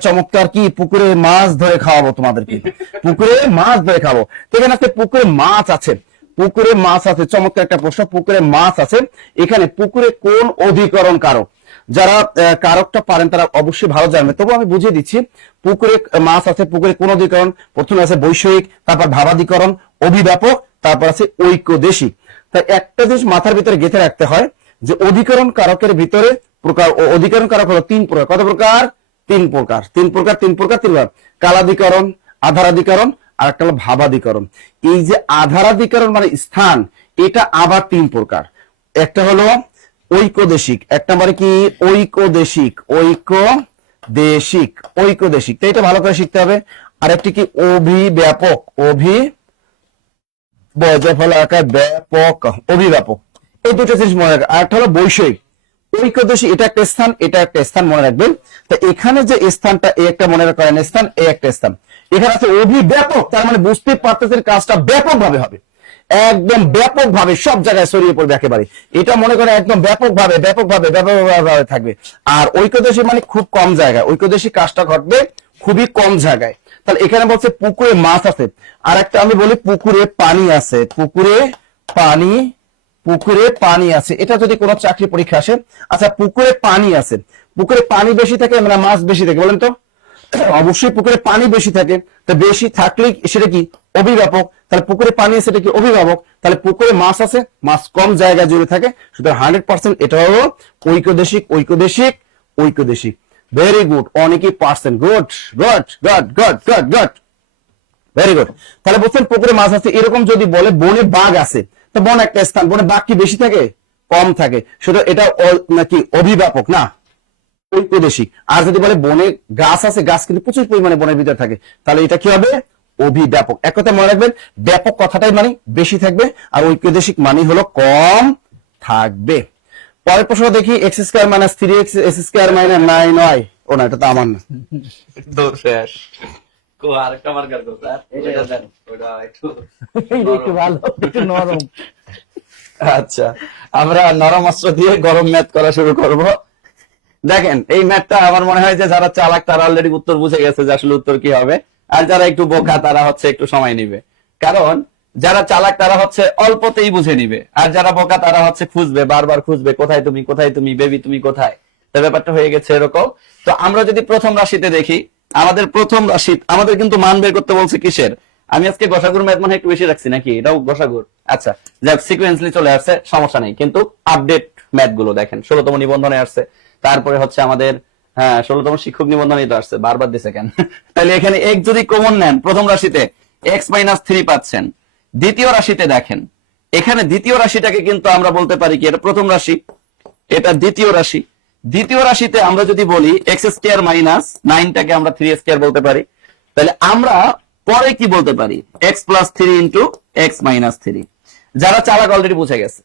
চমৎকার কি পুকুরে মাছ ধরে খাওয়াবো তোমাদেরকে। পুকুরে মাছ ধরে খাবো। এখানে আছে পুকুরে মাছ আছে, পুকুরে মাছ আছে। চমৎকার একটা প্রশ্ন, পুকুরে মাছ আছে। এখানে পুকুরে কোন অধিকরণ কারক? যারা কারকটা পারেন তারা অবশ্যই ভালো জানবে, তবু আমি বুঝিয়ে দিচ্ছি। পুকুরে মাছ আছে, পুকুরে কোন অধিকরণ? প্রথমে আছে বৈষয়িক, তারপর ভাবাধিকরণ, অভিব্যাপক, তারপর আছে ঐক্যদেশিক। তাই একটা জিনিস মাথার ভিতরে গেঁথে রাখতে হয় যে অধিকরণ কারকের ভিতরে প্রকার, অধিকরণ কারক হলো 3 প্রকার। কত প্রকার? 3 প্রকার। কালাধিকরণ, আধারাধিকরণ, আর একটা হলো ভাবাধিকরণ। এই যে আধারাধিকরণ মানে স্থান, এটা আবার 3 প্রকার। একটা হলো ঐক্যদেশিক, এক নম্বরে কি? ঐক্যদেশিক। তো এটা ভালো করে শিখতে হবে। আর একটি কি? অভিব্যাপক। অভিব্যাপক। এই দুটো জিনিস মনে রাখবেন। আর একটা হলো বৈষয়িক। ঐক্যদেশী, এটা একটা স্থান, এটা একটা স্থান, মনে রাখবেন। তো এখানে যে স্থানটা, এই একটা মনে রাখেন স্থান, এই একটা স্থান। এখানে আছে অভিব্যাপক, তার মানে বুঝতে পারতেছেন কাজটা ব্যাপকভাবে হবে, একদম ব্যাপকভাবে সব জায়গায় ছড়িয়ে পড়বে একেবারে। এটা মনে করেন একদম ব্যাপকভাবে থাকবে। আর ঐক্যদেশী মানে খুব কম জায়গায়, ঐক্যদেশী কাজটা ঘটবে খুবই কম জায়গায়। তাহলে এখানে বলছে পুকুরে মাছ আছে। আর একটা আমি বলি পুকুরে পানি আছে। পুকুরে পানি আছে, এটা যদি কোনো চাকরি পরীক্ষা আসে। আচ্ছা, পুকুরে পানি আছে, পুকুরে পানি বেশি থাকে মানে মাছ বেশি থাকে, বলেন তো? অবশ্যই পুকুরে পানি বেশি থাকে, তো বেশি থাকলেই সেটা কি? অভিব্যাপক। তাহলে পুকুরে পানি আছে, এটা কি? অভিভাবক। তাহলে পুকুরে মাছ আছে, মাছ কম জায়গায় জুড়ে থাকে, সুতরাং 100% এটা হলো ঐক্যদেশিক। ভেরি গুড, অনেকেই পারছেন। গুড। Very good. তাহলে বলছেন পুকুরে মাছ আছে। এরকম যদি বলে বনে বাঘ আছে, তো বন একটা স্থান, বনে বাঘ কি বেশি থাকে? কম থাকে, শুধু এটা নাকি অভিব্যাপক না, ঐক্যদেশিক। আর যদি বলে বনে গাছ আছে, গাছ কিন্তু প্রচুর পরিমাণে বনের ভিতরে থাকে, তাহলে এটা কি হবে? অভিব্যাপক। এক কথা মনে রাখবেন, ব্যাপক কথাটাই মানে বেশি থাকবে, আর ঐক্যদেশিক মানে হলো কম থাকবে। পরের প্রশ্ন দেখি, x² - 3x s² - 9y। ও না, এটা তো আমার না। দৌড় শেষ। আরেকটা মার্কার দাও স্যার, এটা দেন, ওটা একটু একটু ভালো, একটু নরম। আচ্ছা, আমরা নরম অস্ত্র দিয়ে গরম ম্যাথ করা শুরু করব। দেখেন, এই ম্যাথটা আমার মনে হয় যে যারা চালাক তারা অলরেডি উত্তর বুঝে গেছে যে আসলে উত্তর কি হবে, আর যারা একটু বোকা তারা হচ্ছে একটু সময় নিবে। কারণ যারা চালাক তারা হচ্ছে অল্পতেই বুঝে নিবে, আর যারা বোকা তারা হচ্ছে খুঁজবে, বারবার খুঁজবে, কোথায় তুমি বেবি তুমি কোথায়। তো ব্যাপারটা হয়ে গেছে এরকম। তো আমরা যদি প্রথম রাশিতে দেখি, আমাদের প্রথম রাশি, আমাদের কিন্তু মান বের করতে বলছে কিসের? আমি আজকে গসাগুর ম্যাথ মনে হয় একটু বেশি রাখছি নাকি, এটাও গসাগুর। আচ্ছা যাক, সিকোয়েন্সলি চলে আসছে, সমস্যা নেই, কিন্তু আপডেট ম্যাথ গুলো দেখেন। 16তম নিবন্ধনে আসছে, তারপরে হচ্ছে আমাদের 16তম শিক্ষক নিবন্ধনে তো আসছে, বারবার দিছে কেন? তাহলে এখানে এক যদি কমন নেন, প্রথম রাশিতে x-3 পাচ্ছেন। দ্বিতীয় রাশিতে দেখেন, এখানে দ্বিতীয় রাশিটাকে কিন্তু আমরা বলতে পারি কি, এটা প্রথম রাশি, এটা দ্বিতীয় রাশি। দ্বিতীয় রাশিতে আমরা যদি বলি x² মাইনাস 9টাকে আমরা 3² বলতে পারি, তাহলে আমরা পরে কি বলতে পারি, x+3 ইন্টু x-3। যারা চালাক অলরেডি বুঝে গেছে,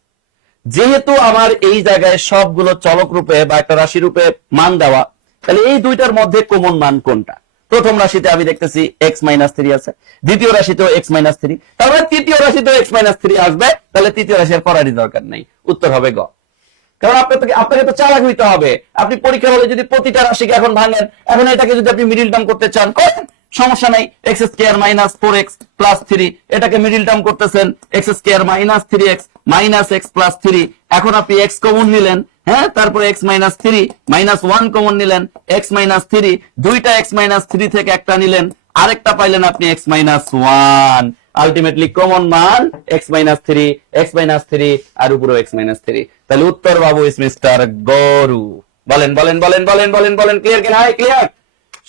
যেহেতু আমার এই জায়গায় সবগুলো চলক রূপে বা একটা রাশি রূপে মান দেওয়া, তাহলে এই দুইটার মধ্যে কমন মান কোনটা? প্রথম রাশিতে আমি দেখতেছি x-3 আছে, দ্বিতীয় রাশিতেও x-3, তারপরে তৃতীয় রাশিতেও x-3 আসবে, তাহলে তৃতীয় রাশি আর করারই দরকার নেই, উত্তর হবে গ। কারণ আপনাকে তো চালাক হইতে হবে। আপনি পরীক্ষা হলে যদি প্রতিটা রাশিকে এখন ভাঙেন, এখন এটাকে যদি আপনি মিডিল টার্ম করতে চান করেন, সমস্যা নাই। x² মাইনাস 4x প্লাস 3, এটাকে মিডিল টার্ম করতেছেন, x² minus 3x minus x plus 3। এখন আপনি x কমন নিলেন, হ্যাঁ, তারপরে x-3 মাইনাস 1 কমন নিলেন, x-3, দুইটা x-3 থেকে একটা নিলেন, আরেকটা পাইলেন আপনি x-1। আলটিমেটলি কমন মান x-3, x-3 আর উপরে x-3। তাহলে উত্তর বাবু ইস মিস্টার গরু। বলেন বলেন বলেন বলেন বলেন বলেন, ক্লিয়ার কিনা? হাই ক্লিয়ার,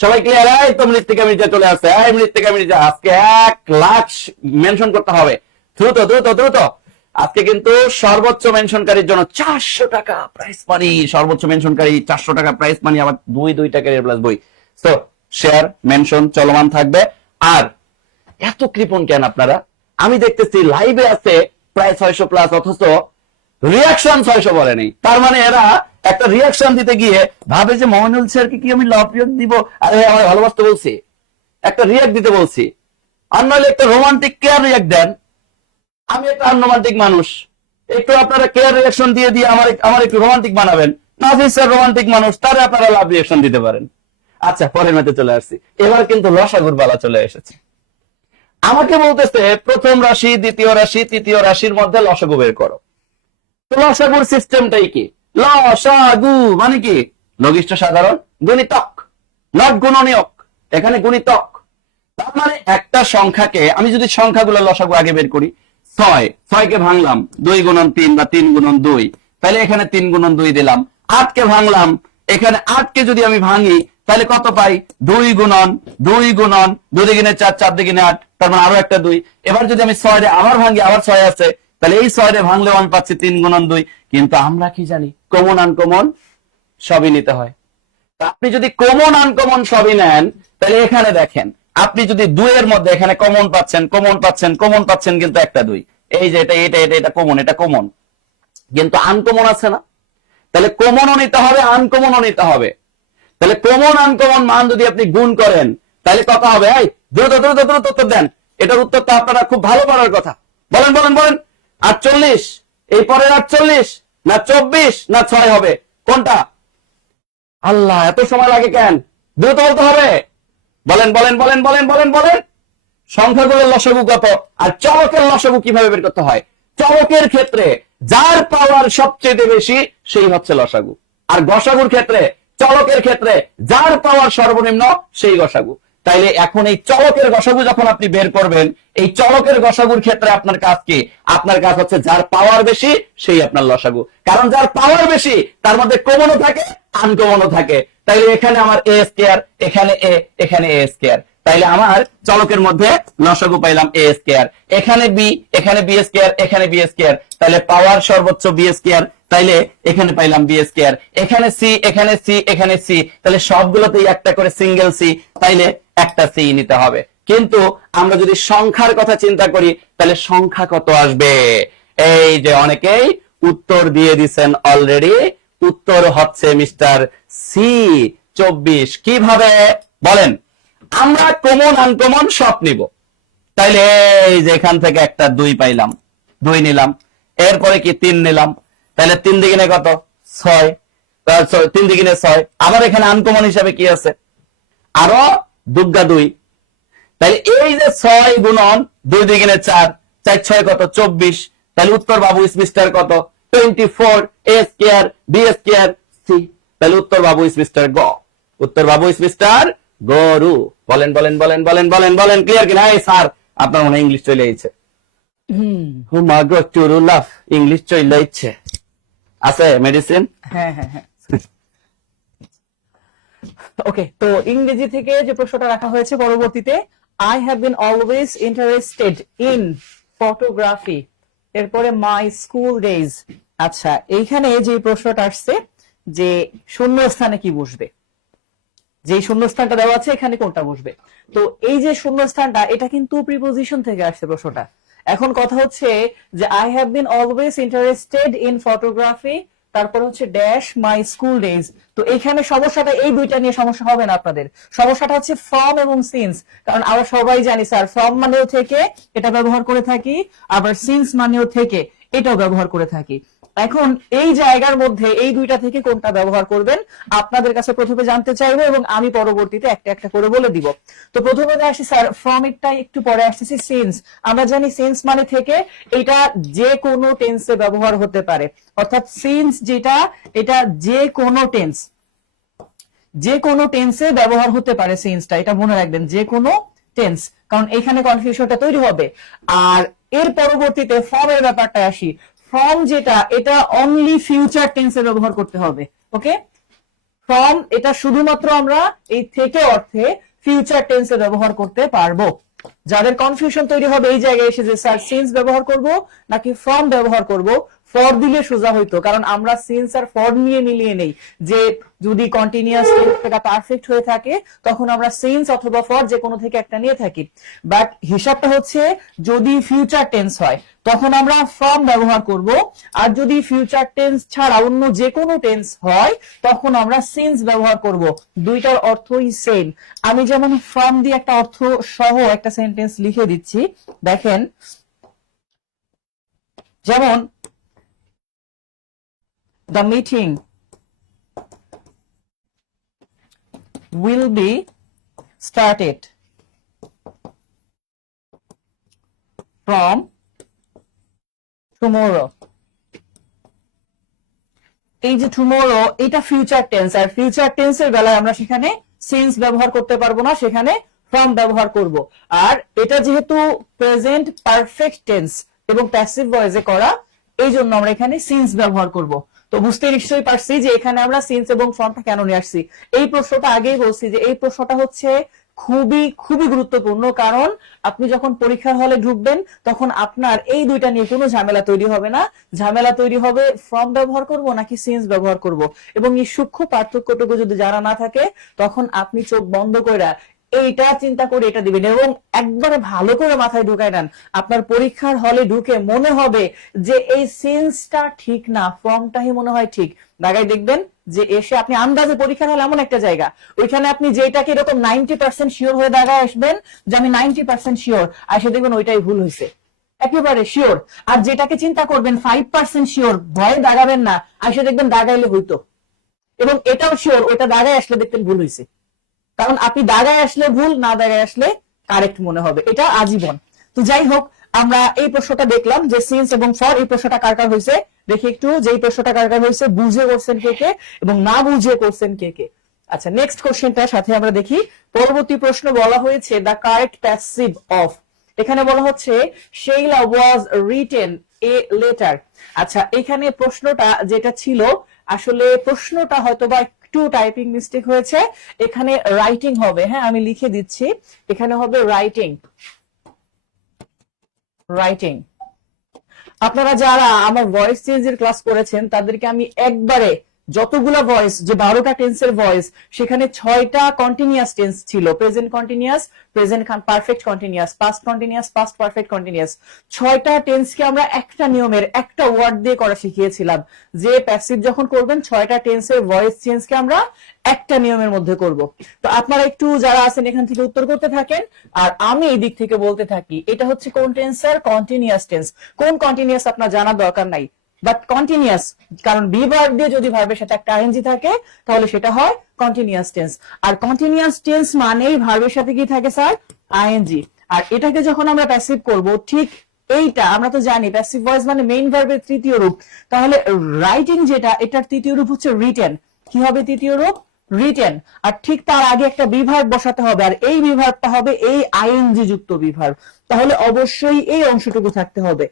সবাই ক্লিয়ার? এই তো মৃত্তিকা মির্জা চলে আসছে, এই মৃত্তিকা মির্জা, আজকে 1 লাখ মেনশন করতে হবে, দ্রুত দ্রুত দ্রুত। আজকে কিন্তু সর্বোচ্চ মেনশনকারীর জন্য 400 টাকা প্রাইস মানি, সর্বোচ্চ মেনশনকারী 400 টাকা প্রাইস মানি, আবার 2 টাকার এর প্লাস বই। তো শেয়ার মেনশন চলমান থাকবে। আর এত কৃপণ কেন আপনারা? আমি দেখতেছি লাইভে আছে প্রায় 600 প্লাস, অথচ রিয়াকশন 600 বলে নেই। তার মানে এরা একটা রিয়াকশন দিতে গিয়ে ভাবে যে মমিনুল স্যারকে কি আমি লাভ রিয়াক্ট দিব? আরে আমার ভালোবাসতে বলছি, একটা রিয়াক্ট দিতে বলছি, আর নইলে একটা রোমান্টিক কেয়ার রিয়াক্ট দেন। আমি একটা আনরোমান্টিক মানুষ, একটু আপনারা কেয়ার রিয়াকশন দিয়ে দিয়ে আমার একটু রোমান্টিক বানাবেন। নাফিস স্যার রোমান্টিক মানুষ, তারে আপনারা লাভ রিয়াকশন দিতে পারেন। আচ্ছা, পরের ম্যাচে চলে আসছি, এবার কিন্তু লসাগুর বালা চলে এসেছে। আমাকে বলতেছে প্রথম রাশি, দ্বিতীয় রাশি, তৃতীয় রাশির মধ্যে লসাগু বের করো। তো লসাগুর সিস্টেমটাই কি? লসাগু মানে কি? লঘিষ্ঠ সাধারণ গুণিতক, নট গুণনীয়ক, এখানে গুণিতক। তার মানে একটা সংখ্যাকে আমি যদি সংখ্যাগুলো লসাগু আগে বের করি, 6কে ভাঙলাম 2 গুণন 3 বা 3 গুণন 2, তাহলে এখানে 3 গুণন 2 দিলাম। 8কে ভাঙলাম, এখানে 8কে যদি আমি ভাঙি তাহলে কত পাই? 2 গুণন 2 গুণন 2 দুগুণে 4, 4 দুগুণে 8, তার মানে আরো একটা 2। এবার যদি আমি 6 আবার ভাঙি, আবার 6 আছে, তাহলে এই 6 ভাঙলে 1 পাচ্ছি, 3 গুণন 2। কিন্তু আমরা কি জানি, কমন আনকমন সবই নিতে হয়। আপনি যদি কমন আনকমন সবই নেন, তাহলে এখানে দেখেন, আপনি যদি 2 এর মধ্যে এখানে কমন পাচ্ছেন, কমন পাচ্ছেন, কমন পাচ্ছেন, কিন্তু একটা 2, এই যে এটা এটা এটা এটা কমন, এটা কমন, কিন্তু আনকমন আছে না? তাহলে কমনও নিতে হবে, আনকমনও নিতে হবে। তাহলে কমন আনকমন মান যদি আপনি গুণ করেন, তাহলে কত হবে? এই দ্রুত দ্রুত দ্রুত উত্তর দেন, এটার উত্তর তো আপনারা খুব ভালো পারার কথা। বলেন বলেন বলেন। 48, এই পরের 48 না 24 না 6 হবে? কোনটা? আল্লাহ, এত সময় লাগে কেন? দ্রুত বলতে হবে। বলেন বলেন বলেন বলেন বলেন বলেন। সংখ্যাগুলোর লসাগু কত, আর চলকের লসাগু কিভাবে বের করতে হয়? চলকের ক্ষেত্রে যার পাওয়ার সবচেয়ে বেশি সেই হচ্ছে লসাগু, আর গসাগুর ক্ষেত্রে, চলকের ক্ষেত্রে যার পাওয়ার সর্বনিম্ন সেই গসাগু। তাইলে এখন এই চলকের গসাগু যখন আপনি বের করবেন, এই চলকের গসাগুর ক্ষেত্রে আপনার কাজ কি? আপনার কাজ হচ্ছে যার পাওয়ার বেশি সেই আপনার লসাগু। কারণ যার পাওয়ার বেশি তার মধ্যে কমনও থাকে, আনকমনও থাকে। তাইলে এখানে আমার a স্কয়ার, এখানে a, এখানে a স্কয়ার। তাইলে আমার চলকের মধ্যে লসাগু পাইলাম a স্কয়ার, এখানে b, এখানে b স্কয়ার, এখানে b স্কয়ার, তাহলে পাওয়ার সর্বোচ্চ b স্কয়ার, তাইলে এখানে পাইলাম b স্কয়ার, এখানে c, এখানে c, এখানে c, তাহলে সবগুলোতেই একটা করে সিঙ্গেল c, তাইলে একটা c নিতে হবে। কিন্তু আমরা যদি সংখ্যার কথা চিন্তা করি, তাহলে সংখ্যা কত আসবে? এই যে অনেকেই উত্তর দিয়ে দিচ্ছেন অলরেডি, উত্তর হচ্ছে মিস্টার সি 24। কিভাবে বলেন? আমরা কমন আনকমন সব নিব। তাইলে এই যে এখান থেকে একটা 2 পাইলাম, 2 নিলাম, এরপরে কি 3 নিলাম, তাহলে 3 দুগুণে কত? 6, 3 দুগুণে 6। আবার এখানে আনকমন হিসাবে কি আছে? আরো দুগ্গা 2। তাহলে এই যে 6 গুণন 2 দুগুণে 4, 4 6 কত? 24। তাহলে উত্তর বাবু মিস্টার কত? 24, a square, b square, c। তাহলে উত্তর বাবু মিস্টার গ। উত্তর বাবু মিস্টার গরু। বলেন বলেন বলেন বলেন বলেন বলেন, ক্লিয়ার কিনা? এই স্যার আপনার মনে হয় ইংলিশ চলে আইছে। হুম, হুমা গো টুরু লাভ, ইংলিশ চলে আইছে। আছে মেডিসিন? হ্যাঁ হ্যাঁ হ্যাঁ। ওকে, তো ইংরেজি থেকে যে প্রশ্নটা রাখা হয়েছে পরবর্তীতে, I have been always interested in photography, এরপরে মাই স্কুল ডেজ। আচ্ছা, এইখানে যে প্রশ্নটা আসছে যে শূন্যস্থানে কি বসবে, যে শূন্যস্থানটা দেওয়া আছে এখানে কোনটা বসবে। তো এই যে শূন্যস্থানটা, এটা কিন্তু প্রিপোজিশন থেকে আসছে প্রশ্নটা। এখন কথা হচ্ছে যে I have been always interested in photography, তারপর হচ্ছে ড্যাশ মাই স্কুল ডেজ। তো এখানে সমস্যাটা এই দুইটা নিয়ে সমস্যা হবে না আপনাদের, সমস্যাটা হচ্ছে ফ্রম এবং সিন্স। কারণ আমরা সবাই জানি স্যার ফ্রম মানেও থেকে এটা ব্যবহার করে থাকি, আবার সিন্স মানেও থেকে এটাও ব্যবহার করে থাকি। এখন এই জায়গার মধ্যে এই দুইটা থেকে কোনটা ব্যবহার করবেন আপনাদের কাছে প্রথমে জানতে চাইবো, এবং আমি পরবর্তীতে একটা একটা করে বলে দিব। তো প্রথমে আসি স্যার ফ্রম এরটা একটু পরে আসতেছি সিন্স। আমরা জানি সিন্স মানে থেকে, এটা যে কোনো টেন্সে ব্যবহার হতে পারে, অর্থাৎ সিন্স যেটা এটা যে কোনো টেন্স, যে কোনো টেন্সে ব্যবহার হতে পারে সিন্সটা, এটা মনে রাখবেন, যে কোনো টেন্স, কারণ এখানে কনফিউশনটা তৈরি হবে। আর এর পরবর্তীতে ফর্ম এর ব্যাপারটা আসি, ফর্ম যেটা এটা অনলি ফিউচার টেন্সে ব্যবহার করতে হবে। ওকে, ফর্ম এটা শুধুমাত্র আমরা এই থেকে অর্থে ফিউচার টেন্সে ব্যবহার করতে পারবো। যাদের কনফিউশন তৈরি হবে এই জায়গায় এসে যে স্যার সিন্স ব্যবহার করব নাকি ফর্ম ব্যবহার করব, ফর দিলে সোজা হইতো, কারণ আমরা সিন্স আর ফর নিয়ে মিলিয়ে নেই যে যদি কন্টিনিউয়াস টেন্সটা পারফেক্ট হয়ে থাকে তখন আমরা সিন্স অথবা ফর যে কোনো থেকে একটা নিয়ে থাকি। বাট হিসাবটা হচ্ছে যদি ফিউচার টেন্স হয় তখন আমরা ফর্ম ব্যবহার করব, আর যদি ফিউচার টেন্স ছাড়া অন্য যে কোনো টেন্স হয় তখন আমরা সিন্স ব্যবহার করব। দুইটার অর্থই সেম। আমি যেমন ফর্ম দিয়ে একটা অর্থ সহ একটা সেন্টেন্স লিখে দিচ্ছি, দেখেন, যেমন the meeting will be started from tomorrow। এই যে টুমোরো এটা ফিউচার টেন্স, আর ফিউচার টেন্সের বেলায় আমরা সেখানে সিন্স ব্যবহার করতে পারবো না, সেখানে ফ্রম ব্যবহার করব। আর এটা যেহেতু প্রেজেন্ট পারফেক্ট টেন্স এবং প্যাসিভ ভয়েসে করা, এই জন্য আমরা এখানে সিন্স ব্যবহার করব। তো বুঝতে নিশ্চয়ই পারছি যে এখানে আমরা সিন্স এবং ফ্রমটা কেন নিয়ে আসছি। এই প্রশ্নটা আগেই বলছি যে এই প্রশ্নটা হচ্ছে খুবই খুবই গুরুত্বপূর্ণ, কারণ আপনি যখন পরীক্ষার হলে ঢুকবেন তখন আপনার এই দুইটা নিয়ে কোনো ঝামেলা তৈরি হবে না। ঝামেলা তৈরি হবে ফ্রম ব্যবহার করব নাকি সিন্স ব্যবহার করব, এবং এই সূক্ষ্ম পার্থক্যটুকু যদি জানা না থাকে তখন আপনি চোখ বন্ধ করে এইটা চিন্তা করে এটা দিবেন, এবং একবারে ভালো করে মাথায় ঢুকায় নেন। আপনার পরীক্ষার হলে ঢুকে মনে হবে যে এই সিন্সটা ঠিক না, ফর্মটাই মনে হয় ঠিক, দাগাই দেখবেন যে এসে আপনি আন্দাজে পরীক্ষার হলে এমন একটা জায়গা ওইখানে আপনি যেটাকে এরকম 90% শিওর হয়ে দাগায় আসবেন যে আমি 90% শিওর, আর সে দেখবেন ওইটাই ভুল হয়েছে, একেবারে শিওর। আর যেটাকে চিন্তা করবেন 5% শিওর, ভয়ে দাগাবেন না, আর সে দেখবেন দাগাইলে হইতো, এবং এটাও শিওর ওইটা দাগায় আসলে দেখতেন ভুল হয়েছে, কারণ আপনি দাগায় আসলে ভুল, না দাগায় আসলে কারেক্ট মনে হবে, এটা আজীবন। তো যাই হোক, আমরা এই প্রশ্নটা দেখলাম যে সিন্স এবং ফর, এই প্রশ্নটা কার কার হয়েছে দেখি একটু, যে এই প্রশ্নটা কার কার হয়েছে, বুঝে করছেন কে কে এবং না বুঝে করছেন কে কে। আচ্ছা, নেক্সট কোশ্চেনটার সাথে আমরা দেখি, পরবর্তী প্রশ্ন বলা হয়েছে দ্য কারেক্ট প্যাসিভ অফ। এখানে বলা হচ্ছে Sheila was written a letter। আচ্ছা, এখানে প্রশ্নটা যেটা ছিল, আসলে প্রশ্নটা হয়তোবা একটু টাইপিং মিস্টেক হয়েছে, এখানে রাইটিং হবে। হ্যাঁ, আমি লিখে দিচ্ছি, এখানে হবে রাইটিং, রাইটিং। আপনারা যারা আমার ভয়েস চেঞ্জের ক্লাস করেছেন তাদেরকে আমি একবারে যতগুলা ভয়েস, যে 12টা টেন্সের ভয়েস, সেখানে 6টা কন্টিনিউয়াস টেন্স ছিল, present continuous, present perfect continuous, past continuous, past perfect continuous. 6টা টেন্সকে আমরা একটা নিয়মের একটা ওয়ার্ড দিয়ে করা শিখিয়েছিলাম, যে প্যাসিভ যখন করবেন 6টা টেন্সের ভয়েস চেঞ্জকে আমরা একটা নিয়মের মধ্যে করব। তো আপনারা একটু যারা আছেন এখান থেকে উত্তর করতে থাকেন, আর আমি এই দিক থেকে বলতে থাকি এটা হচ্ছে কোন টেন্সের কন্টিনিউয়াস টেন্স। কোন কন্টিনিউয়াস আপনার জানার দরকার নাই, বাট কন্টিনিউয়াস, কারণ বি ভার্ব দিয়ে যদি ভার্বের সাথে একটা আইএনজি থাকে তাহলে সেটা হয় কন্টিনিউয়াস টেন্স। আর কন্টিনিউয়াস টেন্স মানেই ভার্বের সাথে কি থাকে স্যার, আইএনজি। আর এটাকে যখন আমরা প্যাসিভ করব, ঠিক এইটা আমরা তো জানি প্যাসিভ ভয়েস মানে মেইন ভার্বের তৃতীয় রূপ, তাহলে রাইটিং যেটা, এটার তৃতীয় রূপ হচ্ছে রিটেন। কি হবে তৃতীয় রূপ? রিটেন, আর ঠিক তার আগে একটা বিভার্ব বসাতে হবে, আর এই বিভার্বটা হবে এই আইএনজি যুক্ত বিভার্ব। তাহলে অবশ্যই এই অংশটুকু থাকতে হবে,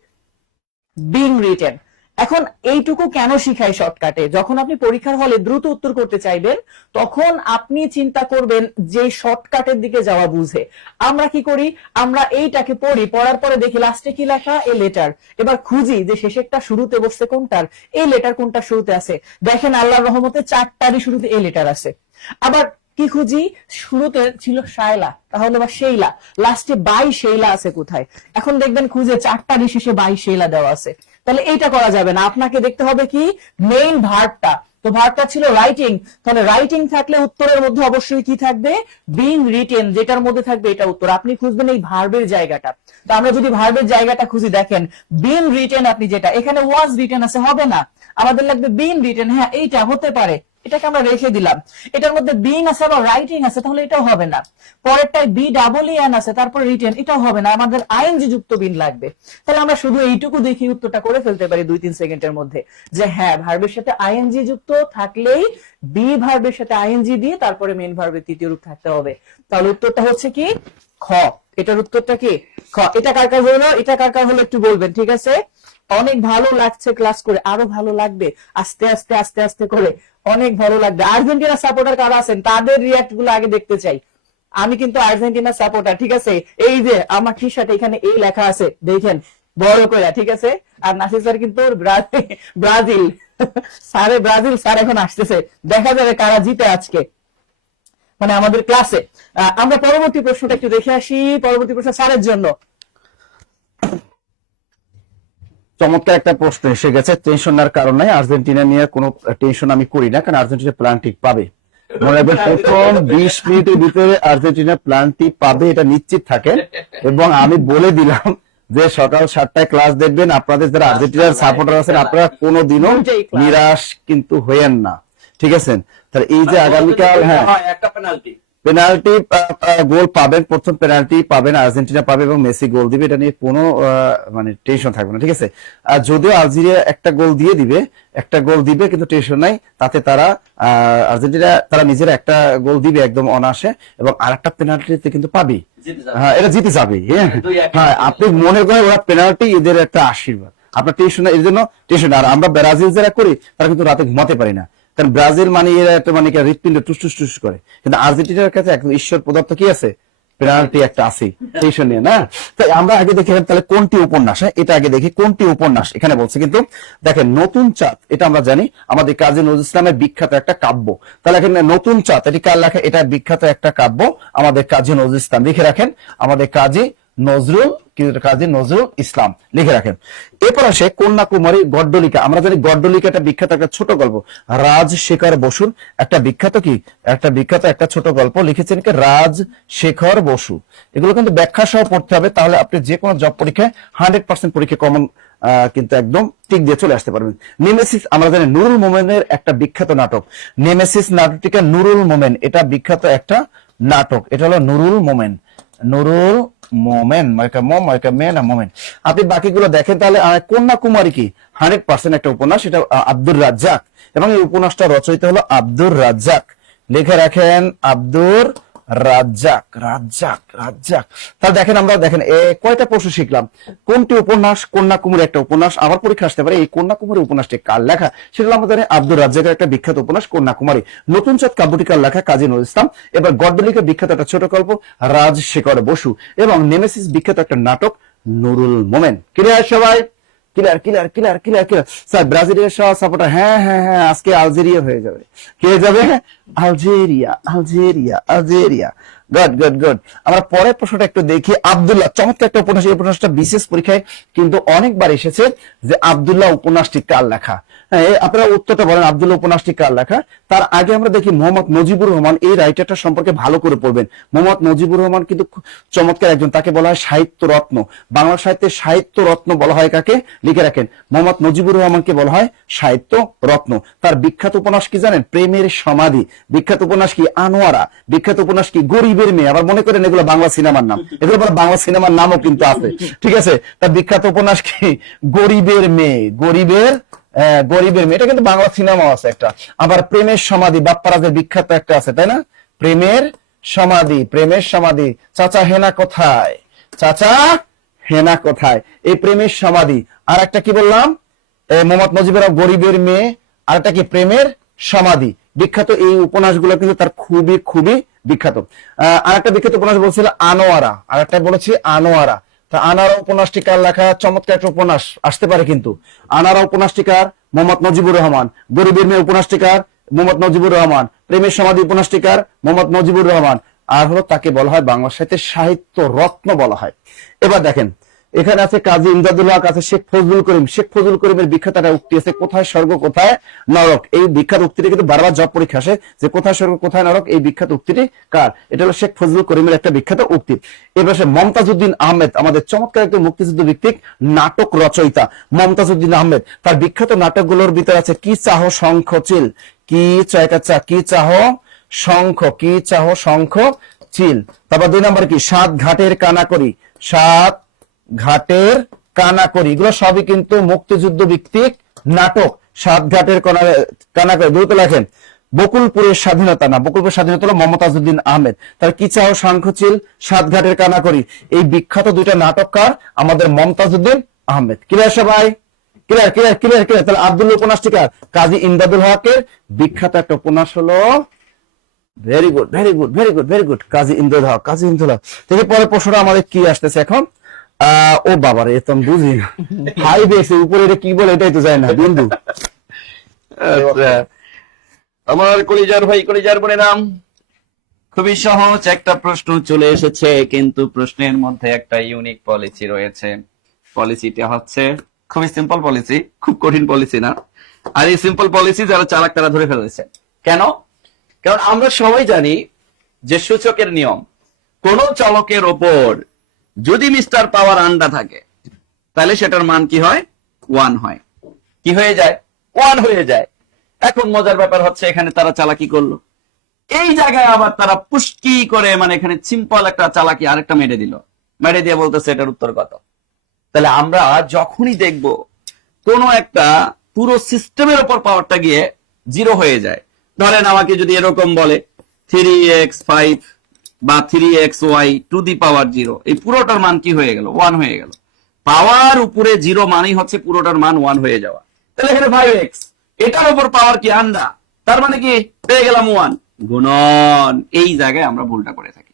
বিং রিটেন। এখন এইটুকু কেন শিখাই শর্টকাটে? যখন আপনি পরীক্ষার হলে দ্রুত উত্তর করতে চাইবেন, তখন আপনি চিন্তা করবেন যে শর্টকাটের দিকে যাওয়া বুঝে। আমরা কি করি, আমরা এইটাকে পড়ি, পড়ার পরে দেখি লাস্টে কি লেখা, এ লেটার। এবার খুঁজি যে শেষেরটা শুরুতে বসছে কোনটার, এই লেটার কোনটা শুরুতে আছে। দেখেন আল্লাহর রহমতে 4টারই শুরুতে এ লেটার আছে। আবার কি খুঁজি, শুরুতে ছিল শায়লা, তাহলে বা সেইলা, লাস্টে বাই সেইলা আছে কোথায়। এখন দেখবেন খুঁজে 4টারই শেষে বাই সেইলা দেওয়া আছে। তাহলে এইটা করা যাবে না, আপনাকে দেখতে হবে কি মেইন ভার্বটা। তো ভার্বটা ছিল রাইটিং, তাহলে রাইটিং থাকলে উত্তরের মধ্যে অবশ্যই কি থাকবে, বিং রিটেন, যেটার মধ্যে থাকবে এটা উত্তর। আপনি খুঁজবেন এই ভার্বের জায়গাটা। তো আমরা যদি ভার্বের জায়গাটা খুঁজি, দেখেন বিং রিটেন, আপনি যেটা এখানে ওয়াজ রিটেন আছে, হবে না, আমাদের লাগবে বিং রিটেন। হ্যাঁ এইটা হতে পারে, এটাকে আমরা রেখে দিলাম। এটার মধ্যে বিং আছে বা রাইটিং আছে, তাহলে এটাও হবে না। পরেরটায় বি ডাবল এন আছে, তারপর রিটেন, এটাও হবে না, আমাদের আইএনজি যুক্ত বিন লাগবে। তাহলে আমরা শুধু এইটুকু দেখি উত্তরটা করে ফেলতে পারি 2-3 সেকেন্ডের মধ্যে, যে হ্যাঁ ভার্বের সাথে আইএনজি যুক্ত থাকলেই বি ভার্বের সাথে আইএনজি দিয়ে তারপরে মেইন ভার্বের তৃতীয় রূপ থাকতে হবে। তাহলে উত্তরটা হচ্ছে কি খ, এটার উত্তরটা কি খ। এটা কার কার হলো, এটা কার কার হলো একটু বলবেন, ঠিক আছে? অনেক ভালো লাগছে ক্লাস করে, আরো ভালো লাগবে আস্তে আস্তে আস্তে আস্তে করে, অনেক ভালো লাগবে। আর্জেন্টিনা সাপোর্টার কারা আছেন তাদের রিয়াক্ট গুলো আগে দেখতে চাই। আমি কিন্তু আর্জেন্টিনা সাপোর্টার, ঠিক আছে? এই যে আমার টি শার্ট এখানে এই লেখা আছে, দেখেন বড় করে, ঠিক আছে? আর নাসির স্যার কিন্তু ব্রাজিল স্যারে, ব্রাজিল স্যার এখন আসতেছে, দেখা যাবে কারা জিতে আজকে, মানে আমাদের ক্লাসে। আমরা পরবর্তী প্রশ্নটা একটু দেখে আসি। পরবর্তী প্রশ্ন স্যারের জন্য। চমৎকার একটা প্রশ্ন এসে গেছে। টেনশন নেওয়ার কারণ নাই, আর্জেন্টিনা নিয়ে কোনো টেনশন আমি করি না, কারণ আর্জেন্টিনা প্ল্যান ঠিক পাবে। মনে রাখবেন প্রথম 20 মিনিটের ভিতরে আর্জেন্টিনা প্ল্যানটি পাবে, এটা নিশ্চিত থাকেন। এবং আমি বলে দিলাম যে সকাল 7টায় ক্লাস দেখবেন, আপনাদের যারা আর্জেন্টিনার সাপোর্টার আছেন আপনারা কোনোদিনও নিরাশ কিন্তু হইয়েন না, ঠিক আছে? তাহলে এই যে আগামীকাল, হ্যাঁ একটা পেনাল্টি গোল পাবেন, প্রথম পেনাল্টি পাবেন, আর্জেন্টিনা পাবে এবং মেসি গোল দিবে, এটা নিয়ে কোনো মানে টেনশন থাকবে না, ঠিক আছে? আর যদিও আলজেরিয়া একটা গোল দিয়ে দিবে, একটা গোল দিবে, কিন্তু টেনশন নাই, তাতে তারা আর্জেন্টিনা তারা নিজেরা একটা গোল দিবে একদম অনায়াসে, এবং আরেকটা পেনাল্টিতে কিন্তু পাবে, হ্যাঁ এটা জিতে যাবে। হ্যাঁ আপনি মনে করেন ওরা পেনাল্টি এদের একটা আশীর্বাদ, আপনার টেনশন, এর জন্য টেনশন। আর আমরা ব্রাজিল যারা করি তারা কিন্তু রাতে ঘুমাতে পারি না, কারণ ব্রাজিল মানে এরা একটা মানে হৃৎপিণ্ড টুস করে, কিন্তু আর্জেন্টিনার কাছে একদম ঈশ্বর পদার্থ কি আছে, পেনাল্টি একটা আছে, টেনশন নিয়ে না। তাই আমরা আগে দেখি তাহলে কোনটি উপন্যাস, এটা আগে দেখি কোনটি উপন্যাস এখানে বলছে। কিন্তু দেখেন নতুন চাঁদ, এটা আমরা জানি আমাদের কাজী নজরুল ইসলামের বিখ্যাত একটা কাব্য। তাহলে এখানে নতুন চাঁদ এটি কার লেখা, এটা বিখ্যাত একটা কাব্য, আমাদের কাজী নজরুল ইসলাম, লিখে রাখেন আমাদের কাজী নজরুল ইসলাম, লিখে রাখেন। এরপর আসে কন্যাকুমারী গড্ডলিকা। আমরা জানি গড্ডলিকা একটা বিখ্যাত একটা ছোট গল্প, রাজশেখর বসুর একটা বিখ্যাত কি, একটা বিখ্যাত একটা ছোট গল্প লিখেছেন কে, রাজশেখর বসু। এগুলো কিন্তু ব্যাখ্যা সহ পড়তে হবে, তাহলে আপনি যে কোনো জব পরীক্ষায় 100% পরীক্ষা কমন কিন্তু একদম টিক দিয়ে চলে আসতে পারবেন। নেমেসিস আমরা জানি নুরুল মোমেনের একটা বিখ্যাত নাটক, নেমেসিস নাটকটিকা নুরুল মোমেন, এটা বিখ্যাত একটা নাটক, এটা হলো নুরুল মোমেন, নুরুল মোমেন, মোমেন। আপনি বাকিগুলো দেখেন। তাহলে কন্যাকুমারী কি 100% একটা উপন্যাস, এটা আব্দুর রাজ্জাক, এবং এই উপন্যাসটা রচয়িতা হলো আব্দুর রাজ্জাক, লিখে রাখেন আব্দুর রাজ্জাক, রাজ্জাক, রাজ্জাক। তাহলে দেখেন আমরা দেখেন কয়টা প্রশ্ন শিখলাম, কোনটি উপন্যাস, কন্যাকুমারী একটা উপন্যাস। আবার পরীক্ষা আসতে পারে এই কন্যাকুমারী উপন্যাসটি কার লেখা, সেটা আমাদের আব্দুর রাজ্জাকের একটা বিখ্যাত উপন্যাস কন্যাকুমারী। নতুন চাঁদ কাব্যটি কার লেখা, কাজী নজরুল ইসলাম। এবার গড্ডলিকা বিখ্যাত একটা ছোট গল্প, রাজশেখর বসু, এবং নেমেসিস বিখ্যাত একটা নাটক, নুরুল মোমেন। ক্লিয়ার সবাই? Clear clear clear clear clear. Sir ব্রাজিলের সাপোর্টার, হ্যাঁ হ্যাঁ হ্যাঁ আজকে আলজেরিয়া হয়ে যাবে, কে যাবে, Algeria, Algeria, Algeria. Good good good. আমরা পরের প্রশ্নটা একটু দেখি। আব্দুল্লাহ, চমৎকার একটা উপন্যাস, এই উপন্যাসটা বিশেষ পরীক্ষায় কিন্তু অনেকবার এসেছে, যে আব্দুল্লাহ উপন্যাসটি কার লেখা। হ্যাঁ আপনারা উত্তরটা বলেন, আব্দুল্লাহ উপন্যাসটি কার লেখা। তার আগে আমরা দেখি মোহাম্মদ নজিবুর রহমান, এই রাইটারটা সম্পর্কে ভালো করে পড়বেন। মোহাম্মদ নজিবুর রহমান কিন্তু চমৎকার একজন, তাকে বলা হয় সাহিত্য রত্ন, বাংলা সাহিত্যের সাহিত্য রত্ন বলা হয় কাকে, লিখে রাখেন মোহাম্মদ নজিবুর রহমানকে বলা হয় সাহিত্য রত্ন। তার বিখ্যাত উপন্যাস কি জানেন, প্রেমের সমাধি। বিখ্যাত উপন্যাস কি, আনোয়ারা। বিখ্যাত উপন্যাস কি, গরিবের মেয়ে। আবার মনে করেন এগুলো বাংলা সিনেমার নাম, এগুলো বাংলা সিনেমার নামও কিন্তু আছে, ঠিক আছে? তার বিখ্যাত উপন্যাস কি, গরিবের মেয়ে, গরিবের গরিবের মেয়ে, এটা কিন্তু বাংলা সিনেমাও আছে একটা। আবার প্রেমের সমাধি, বাপ্পারাজের বিখ্যাত একটা আছে, তাই না? প্রেমের সমাধি, প্রেমের সমাধি, চাচা হেনা কোথায়, চাচা হেনা কোথায়, এই প্রেমের সমাধি। আর একটা কি বললাম, মোহাম্মদ মুজিবুর রহমান গরিবের মেয়ে, আর একটা কি প্রেমের সমাধি। বিখ্যাত এই উপন্যাসগুলো কিন্তু তার খুবই খুবই বিখ্যাত। আর একটা বিখ্যাত উপন্যাস বলছিল আনোয়ারা, আর একটা বলেছি আনোয়ারা। তা আনোয়ারা উপন্যাসটি কার লেখা? চমৎকার একটা উপন্যাস আসতে পারে কিন্তু। আনোয়ারা উপন্যাসটিকার মোহাম্মদ মুজিবুর রহমান, গরিবের মেয়ে উপন্যাসটিকার মোহাম্মদ মুজিবুর রহমান, প্রেমের সমাধি উপন্যাসটিকার মোহাম্মদ মুজিবুর রহমান। আর হলো তাকে বলা হয় বাংলা সাহিত্যের সাহিত্য রত্ন বলা হয়। এবার দেখেন, এখানে আছে কাজী ইমদাদুল হক, আছে শেখ ফজলুল করিম। শেখ ফজলুল করিমের বিখ্যাত একটা উক্তি আছে, কোথায় স্বর্গ কোথায় নরক। এই বিখ্যাত উক্তিটি কিন্তু বারবার জব পরীক্ষা আসে, যে কোথায় স্বর্গ কোথায় নরক। এই বিখ্যাত উক্তিটি কার? এটা হলো শেখ ফজলুল করিমের একটা বিখ্যাত উক্তি। এবার মমতাজউদ্দিন আহমেদ, আমাদের চমৎকার একটি মুক্তিযুদ্ধ ভিত্তিক নাটক রচয়িতা মমতাজউদ্দিন আহমেদ। তার বিখ্যাত নাটকগুলোর ভিতরে আছে কি চাহ শঙ্খ চিল, কি চয়কাচা, কি চাহ শঙ্খ, কি চাহ শঙ্খ চিল। তারপর 2 নম্বর কি সাত ঘাটের কানাকড়ি, সাত ঘাটের কানাকড়ি। এগুলো সবই কিন্তু মুক্তিযুদ্ধ ভিত্তিক নাটক। সাত ঘাটের কানাকড়ি, দ্রুত লেখেন। বকুলপুরের স্বাধীনতা, না বকুলপুরের স্বাধীনতা হলো মমতাজউদ্দিন আহমেদ। তার কি চাও শঙ্খচিল, সাত ঘাটের কানাকড়ি, এই বিখ্যাত 2টা নাটককার আমাদের মমতাজউদ্দিন আহমেদ। ক্লিয়ার সবাই? Clear clear clear clear. তাহলে আব্দুল্লাহ উপন্যাসটিকার কাজী ইমদাদুল হকের বিখ্যাত একটা উপন্যাস হলো, very good very good very good very good, Kazi Imdadul Haque, Kazi Imdadul Haque. থেকে পরে প্রশ্নটা আমাদের কি আসতেছে এখন? ও বাবারে, এ তো আমি বুঝি না, হাই বেসে উপরে এটা কি বলে এটাই তো যায় না বিন্দু। আচ্ছা, আমার কলিজার ভাই কলিজার বোনের নাম, খুবই সহজ একটা প্রশ্ন চলে এসেছে, কিন্তু প্রশ্নের মধ্যে একটা ইউনিক পলিসি রয়েছে। পলিসিটা হচ্ছে খুবই সিম্পল পলিসি, খুব কঠিন পলিসি না। আর এই সিম্পল পলিসি যারা চালাক তারা ধরে ফেলেছে। কেন? কারণ আমরা সবাই জানি যে সূচকের নিয়ম, কোন চলকের ওপর যদি মিস্টার পাওয়ার আন্ডা থাকে তাহলে সেটার মান কি হয়? 1 হয়। কি হয়ে যায়? 1 হয়ে যায়। এখন মজার ব্যাপার হচ্ছে এখানে তারা চালাকি করলো, এই জায়গায় আবার তারা পুষ্টি করে, মানে এখানে সিম্পল একটা চালাকি আরেকটা মেরে দিল, মেরে দিয়ে বলতেছে এটার উত্তর কত। তাহলে আমরা যখনই দেখব কোন একটা পুরো সিস্টেমের উপর পাওয়ারটা গিয়ে 0 হয়ে যায়, ধরেন আমাকে যদি এরকম বলে 3x5 বা 3xy টু দি পাওয়ার 0, এই পুরোটার মান কি হয়ে গেল? 1 হয়ে গেল। পাওয়ার উপরে 0 মানেই হচ্ছে পুরোটার মান 1 হয়ে যাওয়া। তাহলে এখানে 5x, এটার উপর পাওয়ার কি আন্ডা, তার মানে কি পেয়ে গেলাম 1 গুণন। এই জায়গায় আমরা ভুলটা করে থাকি।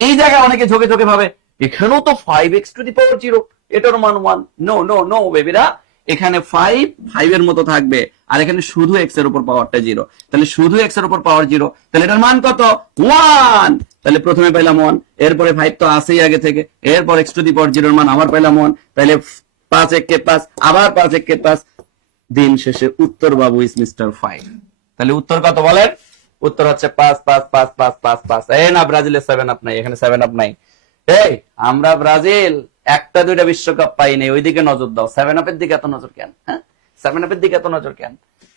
এই জায়গায় অনেকে ঝোঁকে ঝোঁকে ভাবে এখানেও তো 5x টু দি পাওয়ার 0, এটার মান 1। নো নো নো বেবিরা, এখানে 5 এর মতো থাকবে, আর এখানে শুধু x এর উপর পাওয়ারটা 0। তাহলে শুধু x এর উপর পাওয়ার 0, তাহলে এটার মান কত? 1। তাহলে প্রথমে পাইলাম 1, এরপরে 5 তো আসেই আগে থেকে, এরপর x টু দি পাওয়ার 0 এর মান আবার পাইলাম 1, তাহলে 5 একে 5, আবার 5 একে 5, দিন শেষে উত্তর বাবু ইজ মিস্টার 5। তাহলে উত্তর কত বলেন? উত্তর হচ্ছে 5 5 5 5 5 5। এই না, ব্রাজিলের 7 আপ নাই, এখানে 7 আপ নাই। এই আমরা ব্রাজিল 1টা 2টা বিশ্বকাপ পাইনি, ওইদিকে নজর দাও। 7 আপের দিকে এত নজর কেন? হ্যাঁ, 7 আপের দিকে এত নজর কেন?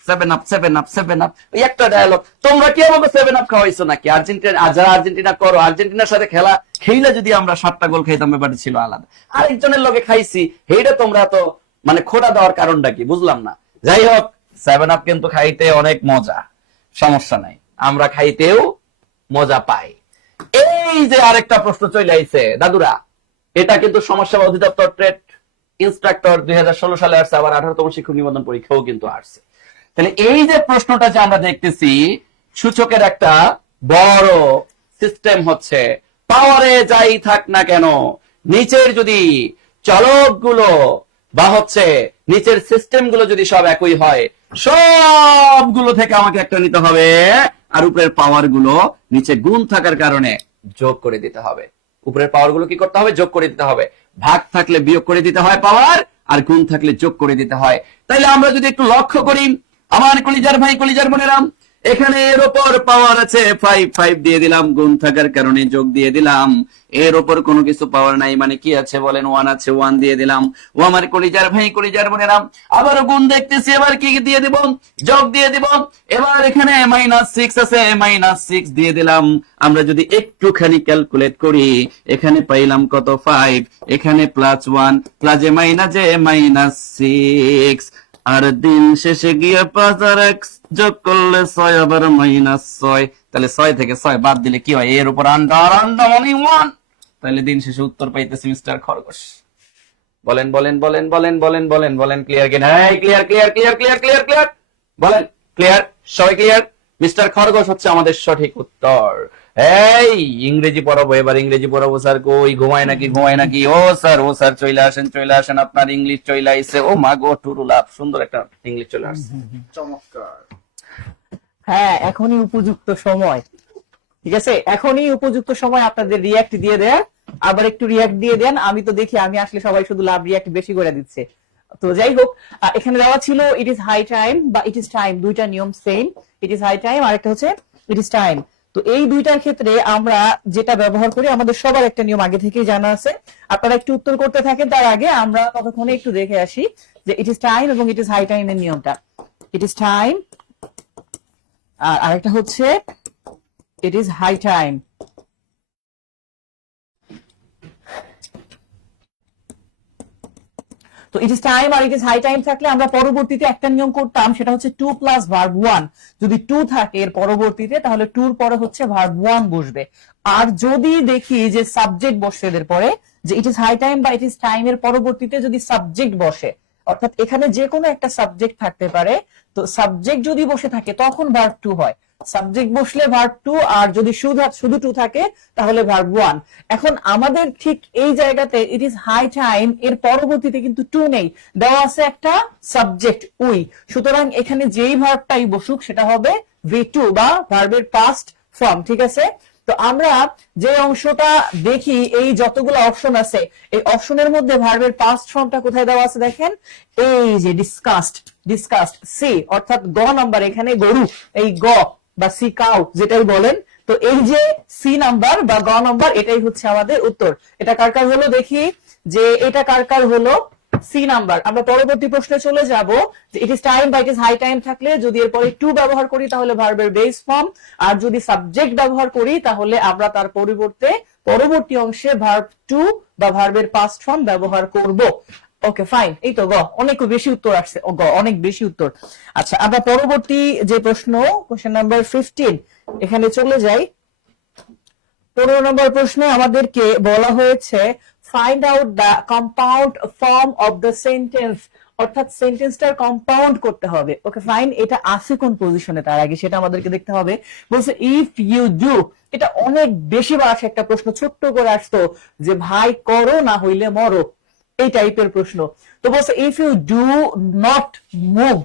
7 আপ 7 আপ 7 আপ, ওই একটা ডায়ালগ। তোমরা কি আমাকে 7 আপ খাওয়াইছো নাকি? আর্জেন্টিনা, যারা আর্জেন্টিনা করো, আর্জেন্টিনার সাথে খেলা যদি আমরা 7টা গোল খাইতাম, ব্যাপারটা ছিল আলাদা। আরেকজনের লগে খাইছি, এইটা তোমরা তো মানে খোটা দেওয়ার কারণটা কি বুঝলাম না। যাই হোক, 7 আপ কিন্তু খাইতে অনেক মজা, সমস্যা নাই, আমরা খাইতেও মজা পাই। এই যে আরেকটা প্রশ্ন চলে আইছে দাদুরা, এটা কিন্তু সমাজসেবা অধিদপ্তর ট্রেড ইন্সট্রাক্টর 2016 সালে আসছে, আবার 18তম শিক্ষক নিবন্ধন পরীক্ষাও কিন্তু আসছে। তাহলে এই যে প্রশ্নটা যে আমরা দেখতেছি, সূচকের একটা বড় সিস্টেম হচ্ছে পাওয়ারে যাই থাক না কেন, নিচের যদি চলকগুলো বা হচ্ছে নিচের সিস্টেম গুলো যদি সব একই হয়, সবগুলো থেকে আমাকে একটা নিতে হবে, আর উপরের পাওয়ার গুলো নিচে গুণ থাকার কারণে যোগ করে দিতে হবে। উপরের পাওয়ার গুলো কি করতে হবে? যোগ করে দিতে হবে। ভাগ থাকলে বিয়োগ করে দিতে হয় পাওয়ার, আর গুণ থাকলে যোগ করে দিতে হয়। তাইলে আমরা যদি একটু লক্ষ্য করি, আমার কলিজার ভাই কলিজার বোনেরা, এখানে এর ওপর পাওয়ার আছে 5, 5 দিয়ে দিলাম, গুণ থাকার কারণে যোগ দিয়ে দিলাম। এর ওপর কোনো কিছু পাওয়ার নাই, মানে কি আছে বলেন? 1 আছে, 1 দিয়ে দিলাম। ও আমার কলিজার ভাই কলিজার বোনেরা, আবারও গুণ দেখতেছি, এবার কি দিয়ে দিব? যোগ দিয়ে দিব। এবার এখানে -6 আছে, -6 দিয়ে দিলাম। আমরা যদি একটুখানি ক্যালকুলেট করি, এখানে পাইলাম কত? 5, এখানে +1, প্লাজে মাইনাসে -6, আর দিন শেষে গিয়ে 5 আর 1 যোগ করলে 6 আবার -6, তাহলে 6 থেকে 6 বাদ দিলে কি হয়, এর উপর আন্ডার অনলি 1, তাহলে দিন শেষে উত্তর পাইতেছি মিস্টার খরগোশ। বলেন বলেন বলেন বলেন বলেন বলেন বলেন, ক্লিয়ার কিনা? এই clear clear clear clear clear clear, বলেন ক্লিয়ার, সবাই ক্লিয়ার? মিস্টার খরগোশ হচ্ছে আমাদের সঠিক উত্তর। এই ইংরেজি পড়াবো, এবার ইংরেজি পড়াবো। স্যার কই, ঘুমায় নাকি ঘুমায় নাকি? ও স্যার চলে আসেন চলে আসেন, আপনার ইংলিশ চলে আইছে। ও মা গো, টুরুলাপ, সুন্দর একটা ইংলিশ চলে আসছে। চমৎকার। হ্যাঁ, এখনই উপযুক্ত সময়। ঠিক আছে, এখনই উপযুক্ত সময় আপনাদের রিয়াক্ট দিয়ে দেন। আবার একটু রিয়াক্ট দিয়ে দেন। আমি তো দেখি, আমি আসলে সবাই শুধু লাভ রিয়াক্ট বেশি করে দিচ্ছে। তো যাই হোক, এখানে দেওয়া ছিল ইট ইজ হাই টাইম বা ইট ইজ টাইম, দুইটা নিয়ম same. It is high time আর একটা হচ্ছে ইট ইজ টাইম। তো এই দুইটার ক্ষেত্রে আমরা যেটা ব্যবহার করি, আমাদের সবার একটা নিয়ম আগে থেকেই জানা আছে। আপনারা একটু উত্তর করতে থাকেন, তার আগে আমরা ততক্ষণে একটু দেখে আসি যে ইট ইজ টাইম এবং ইট ইজ হাই টাইম এর নিয়মটা। ইট ইজ টাইম আর আরেকটা হচ্ছে ইট ইজ হাই টাইম। তো ইট ইজ টাইম আর ইট ইজ হাই টাইম থাকলে আমরা পরবর্তীতে একটা নিয়ম করতাম, সেটা হচ্ছে 2 প্লাস ভার্ব 1। যদি 2 থাকে এর পরবর্তীতে, তাহলে 2 এর পরে হচ্ছে ভার্ব 1 বসবে। আর যদি দেখি যে সাবজেক্ট বসে এদের পরে, যে ইট ইজ হাই টাইম বা ইট ইজ টাইম এর পরবর্তীতে যদি সাবজেক্ট বসে, অর্থাৎ এখানে যে কোনো একটা সাবজেক্ট থাকতে পারে, তো সাবজেক্ট যদি বসে থাকে তখন ভার্ব 2 হয়। সাবজেক্ট বসলে ভার্ব 2, আর যদি শুধু 2 থাকে তাহলে ভার্ব 1। এখন আমাদের ঠিক এই জায়গাতে ইট ইজ হাই টাইম এর পরবর্তীতে কিন্তু 2 নেই, দেওয়া আছে একটা সাবজেক্ট উই। সুতরাং এখানে যেই ভার্বটাই বসুক সেটা হবে V2 বা ভার্বের পাস্ট ফর্ম। ঠিক আছে, তো আমরা যে অংশটা দেখি, এই যতগুলো অপশন আছে, এই অপশনের মধ্যে ভার্বের পাস্ট ফর্মটা কোথায় দেওয়া আছে দেখেন, এই যে ডিসকাস্ট সি, অর্থাৎ গ নাম্বার, এখানে গরু, এই গ বা সি কাউ যেটাই বলেন। তো এই যে সি নাম্বার বা গ নাম্বার, এটাই হচ্ছে আমাদের উত্তর। এটা কার কার হলো দেখি, যে এটা কার কার হলো, সি নাম্বার। আমরা পরবর্তী প্রশ্নে চলে যাব যে ইট ইজ টাইম বা ইট ইজ হাই টাইম থাকলে যদি এরপরে টু ব্যবহার করি তাহলে ভার্বের বেস ফর্ম, আর যদি সাবজেক্ট ব্যবহার করি তাহলে আমরা তার পরিবর্তে পরবর্তী অংশে ভার্ব টু বা ভার্বের পাস্ট ফর্ম ব্যবহার করব। ওকে ফাইন, এই তো গ অনেক বেশি উত্তর আসছে, গ অনেক বেশি উত্তর। আচ্ছা, আমরা পরবর্তী যে প্রশ্ন, কোশ্চেন নাম্বার 15, এখানে চলে যাই। 15 নম্বর প্রশ্নে আমাদেরকে বলা হয়েছে find out the compound form of the sentence, অর্থাৎ সেন্টেন্সটার কম্পাউন্ড করতে হবে। ওকে ফাইন, এটা আছে কোন পজিশনে তার আগে সেটা আমাদেরকে দেখতে হবে। বলছে ইফ ইউ ডু, এটা অনেক বেশি বার আসে একটা প্রশ্ন, ছোট্ট করে আসতো যে ভাই করো না হইলে মরো, এই টাইপের প্রশ্ন। তো বলছে if you do not move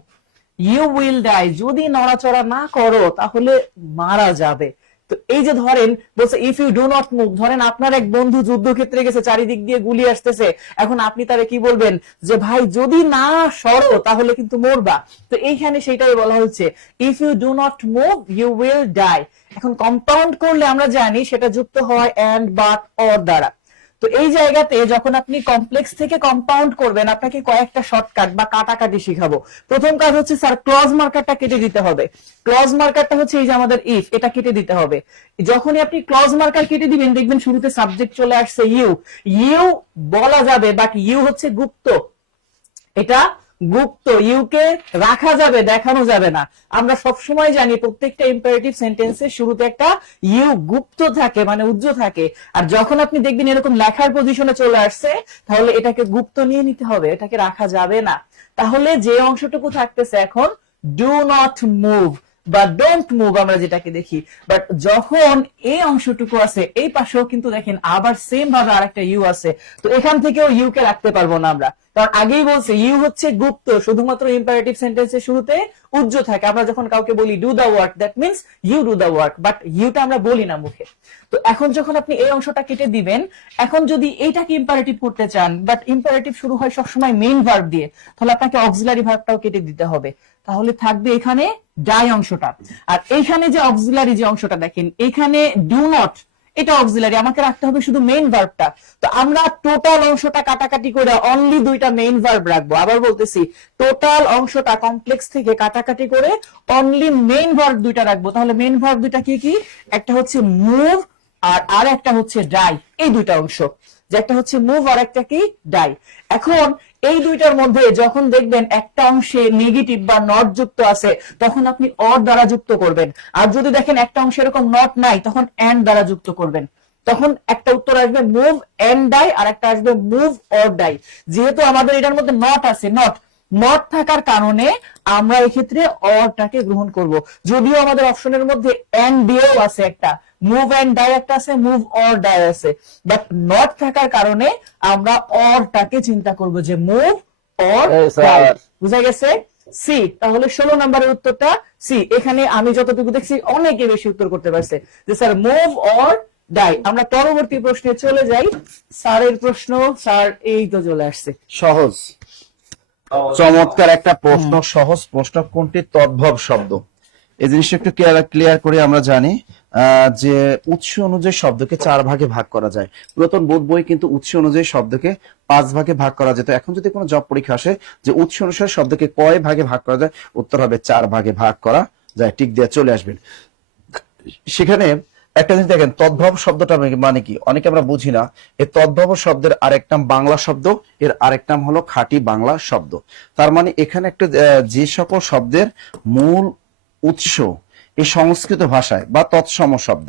you will die, যদি নড়াচড়া না করো তাহলে মারা যাবে। তো এই যে ধরেন বলছে if you do not move, ধরেন আপনার এক বন্ধু যুদ্ধক্ষেত্রে গেছে, চারিদিক দিয়ে গুলি আসতেছে, এখন আপনি তারে কি বলবেন, যে ভাই যদি না সরো তাহলে কিন্তু মরবা। তো এইখানে সেটাই বলা হচ্ছে if you do not move you will die. এখন কম্পাউন্ড করলে আমরা জানি সেটা যুক্ত হয় এন্ড, বাট, অর দ্বারা। তো এই জায়গাতে যখন আপনি কমপ্লেক্স থেকে কম্পাউন্ড করবেন, আপনাকে কয়েকটা শর্টকাট বা কাটাকাটি শিখাবো। প্রথম কাজ হচ্ছে স্যার ক্লজ মার্কারটা কেটে দিতে হবে। ক্লজ মার্কারটা হচ্ছে এই যে আমাদের ইফ, এটা কেটে দিতে হবে। যখনই আপনি ক্লজ মার্কার কেটে দিবেন দেখবেন শুরুতে সাবজেক্ট চলে আসছে ইউ। ইউ বলা যাবে, বাট ইউ হচ্ছে গুপ্ত, এটা গুপ্ত, ইউকে রাখা যাবে, দেখানো যাবে না। আমরা সবসময় জানি প্রত্যেকটা ইম্পারেটিভ সেন্টেন্সের শুরুতে একটা ইউ গুপ্ত থাকে, মানে উজ্জ্ব থাকে। আর যখন আপনি দেখবেন এরকম লেখার পজিশনে চলে আসছে, তাহলে এটাকে গুপ্ত নিয়ে নিতে হবে, এটাকে রাখা যাবে না। তাহলে যে অংশটুকু থাকতেছে এখন ডু নট মুভ বা ডোন্ট মুভ আমরা যেটাকে দেখি, বাট যখন এই অংশটুকু আছে এই পাশেও কিন্তু দেখেন আবার সেম ভাবে আরেকটা ইউ আছে, তো এখান থেকেও ইউ কে রাখতে পারবো না আমরা, কারণ আগেই বলছে ইউ হচ্ছে গুপ্ত, শুধুমাত্র ইম্পারেটিভ সেন্টেন্সের শুরুতে উজ্জ্ব থাকে। আমরা যখন কাউকে বলি do the work, that means you do the work, but ইউটা আমরা বলি না মুখে। তো এখন যখন আপনি এই অংশটা কেটে দিবেন, এখন যদি এইটাকে ইম্পারেটিভ করতে চান, বাট ইম্পারেটিভ শুরু হয় সবসময় মেইন ভার্ব দিয়ে, তাহলে আপনাকে অক্সিলারি ভার্বটাও কেটে দিতে হবে। তাহলে থাকবে এখানে ডাই অংশটা, আর এইখানে যে অক্সিলারি যে অংশটা দেখেন, এখানে ডু নট, এটা অক্সিলারি, আমাকে রাখতে হবে শুধু মেইন ভার্বটা। তো আমরা টোটাল অংশটা কাটাকাটি করে অনলি দুইটা মেইন ভার্ব রাখবো। আবার বলতেছি, টোটাল অংশটা কমপ্লেক্স থেকে কাটাকাটি করে অনলি মেইন ভার্ব দুইটা রাখবো। তাহলে মেইন ভার্ব দুইটা কি কি, একটা হচ্ছে মুভ আর একটা হচ্ছে ডাই, এই দুইটা অংশ। যে একটা হচ্ছে মুভ আর একটা কি ডাই। এখন এই দুইটার মধ্যে যখন দেখবেন একটা অংশে নেগেটিভ বা নট যুক্ত আছে তখন আপনি অর দ্বারা যুক্ত করবেন, আর যদি দেখেন একটা অংশে এরকম নট নাই তখন এন্ড দ্বারা যুক্ত করবেন। তখন একটা উত্তর আসবে মুভ এন্ড ডাই আর একটা আসবে মুভ অর ডাই। যেহেতু আমাদের এটার মধ্যে নট আছে, নট থাকার কারণে আমরা এক্ষেত্রে অরটাকে গ্রহণ করব। যদিও আমাদের অপশনের মধ্যে এন্ড দিয়েও আছে, একটা মুভ এন্ড ডাই একটা আছে, মুভ অর ডাই আছে, বাট নট থাকার কারণে আমরা অরটাকে চিন্তা করব যে মুভ অর ডাই। বুঝা গেছে? সি। তাহলে 16 নম্বরের উত্তরটা সি। এখানে আমি যতটুকু দেখছি অনেকে বেশি উত্তর করতে পারছে যে স্যার মুভ অর ডাই। আমরা পরবর্তী প্রশ্নে চলে যাই। স্যারের প্রশ্ন, স্যার এই তো চলে আসছে। সহজ, চমৎকার একটা প্রশ্ন। সহজ প্রশ্ন, কোনটি তদ্ভব শব্দ? এই জিনিসটা একটু ক্লিয়ার করে আমরা জানি যে উৎস অনুযায়ী শব্দকে 4 ভাগে ভাগ করা যায়। পুরাতন বোধ বই কিন্তু উৎস অনুযায়ী শব্দকে 5 ভাগে ভাগ করা যেত। এখন যদি কোনো জব পরীক্ষা আসে যে উৎস অনুসারে শব্দকে কয় ভাগে ভাগ করা যায়, উত্তর হবে 4 ভাগে ভাগ করা যায়। টিক দিয়ে চলে আসবেন। সেখানে একটা জিনিস দেখেন, তদ্ভব শব্দটা মানে কি অনেকে আমরা বুঝি না। এই তদ্ভব শব্দের আরেক নাম বাংলা শব্দ, এর আরেক নাম হলো খাঁটি বাংলা শব্দ। তার মানে এখানে একটা যে সকল শব্দের মূল উৎস এই সংস্কৃত ভাষায় বা তৎসম শব্দ,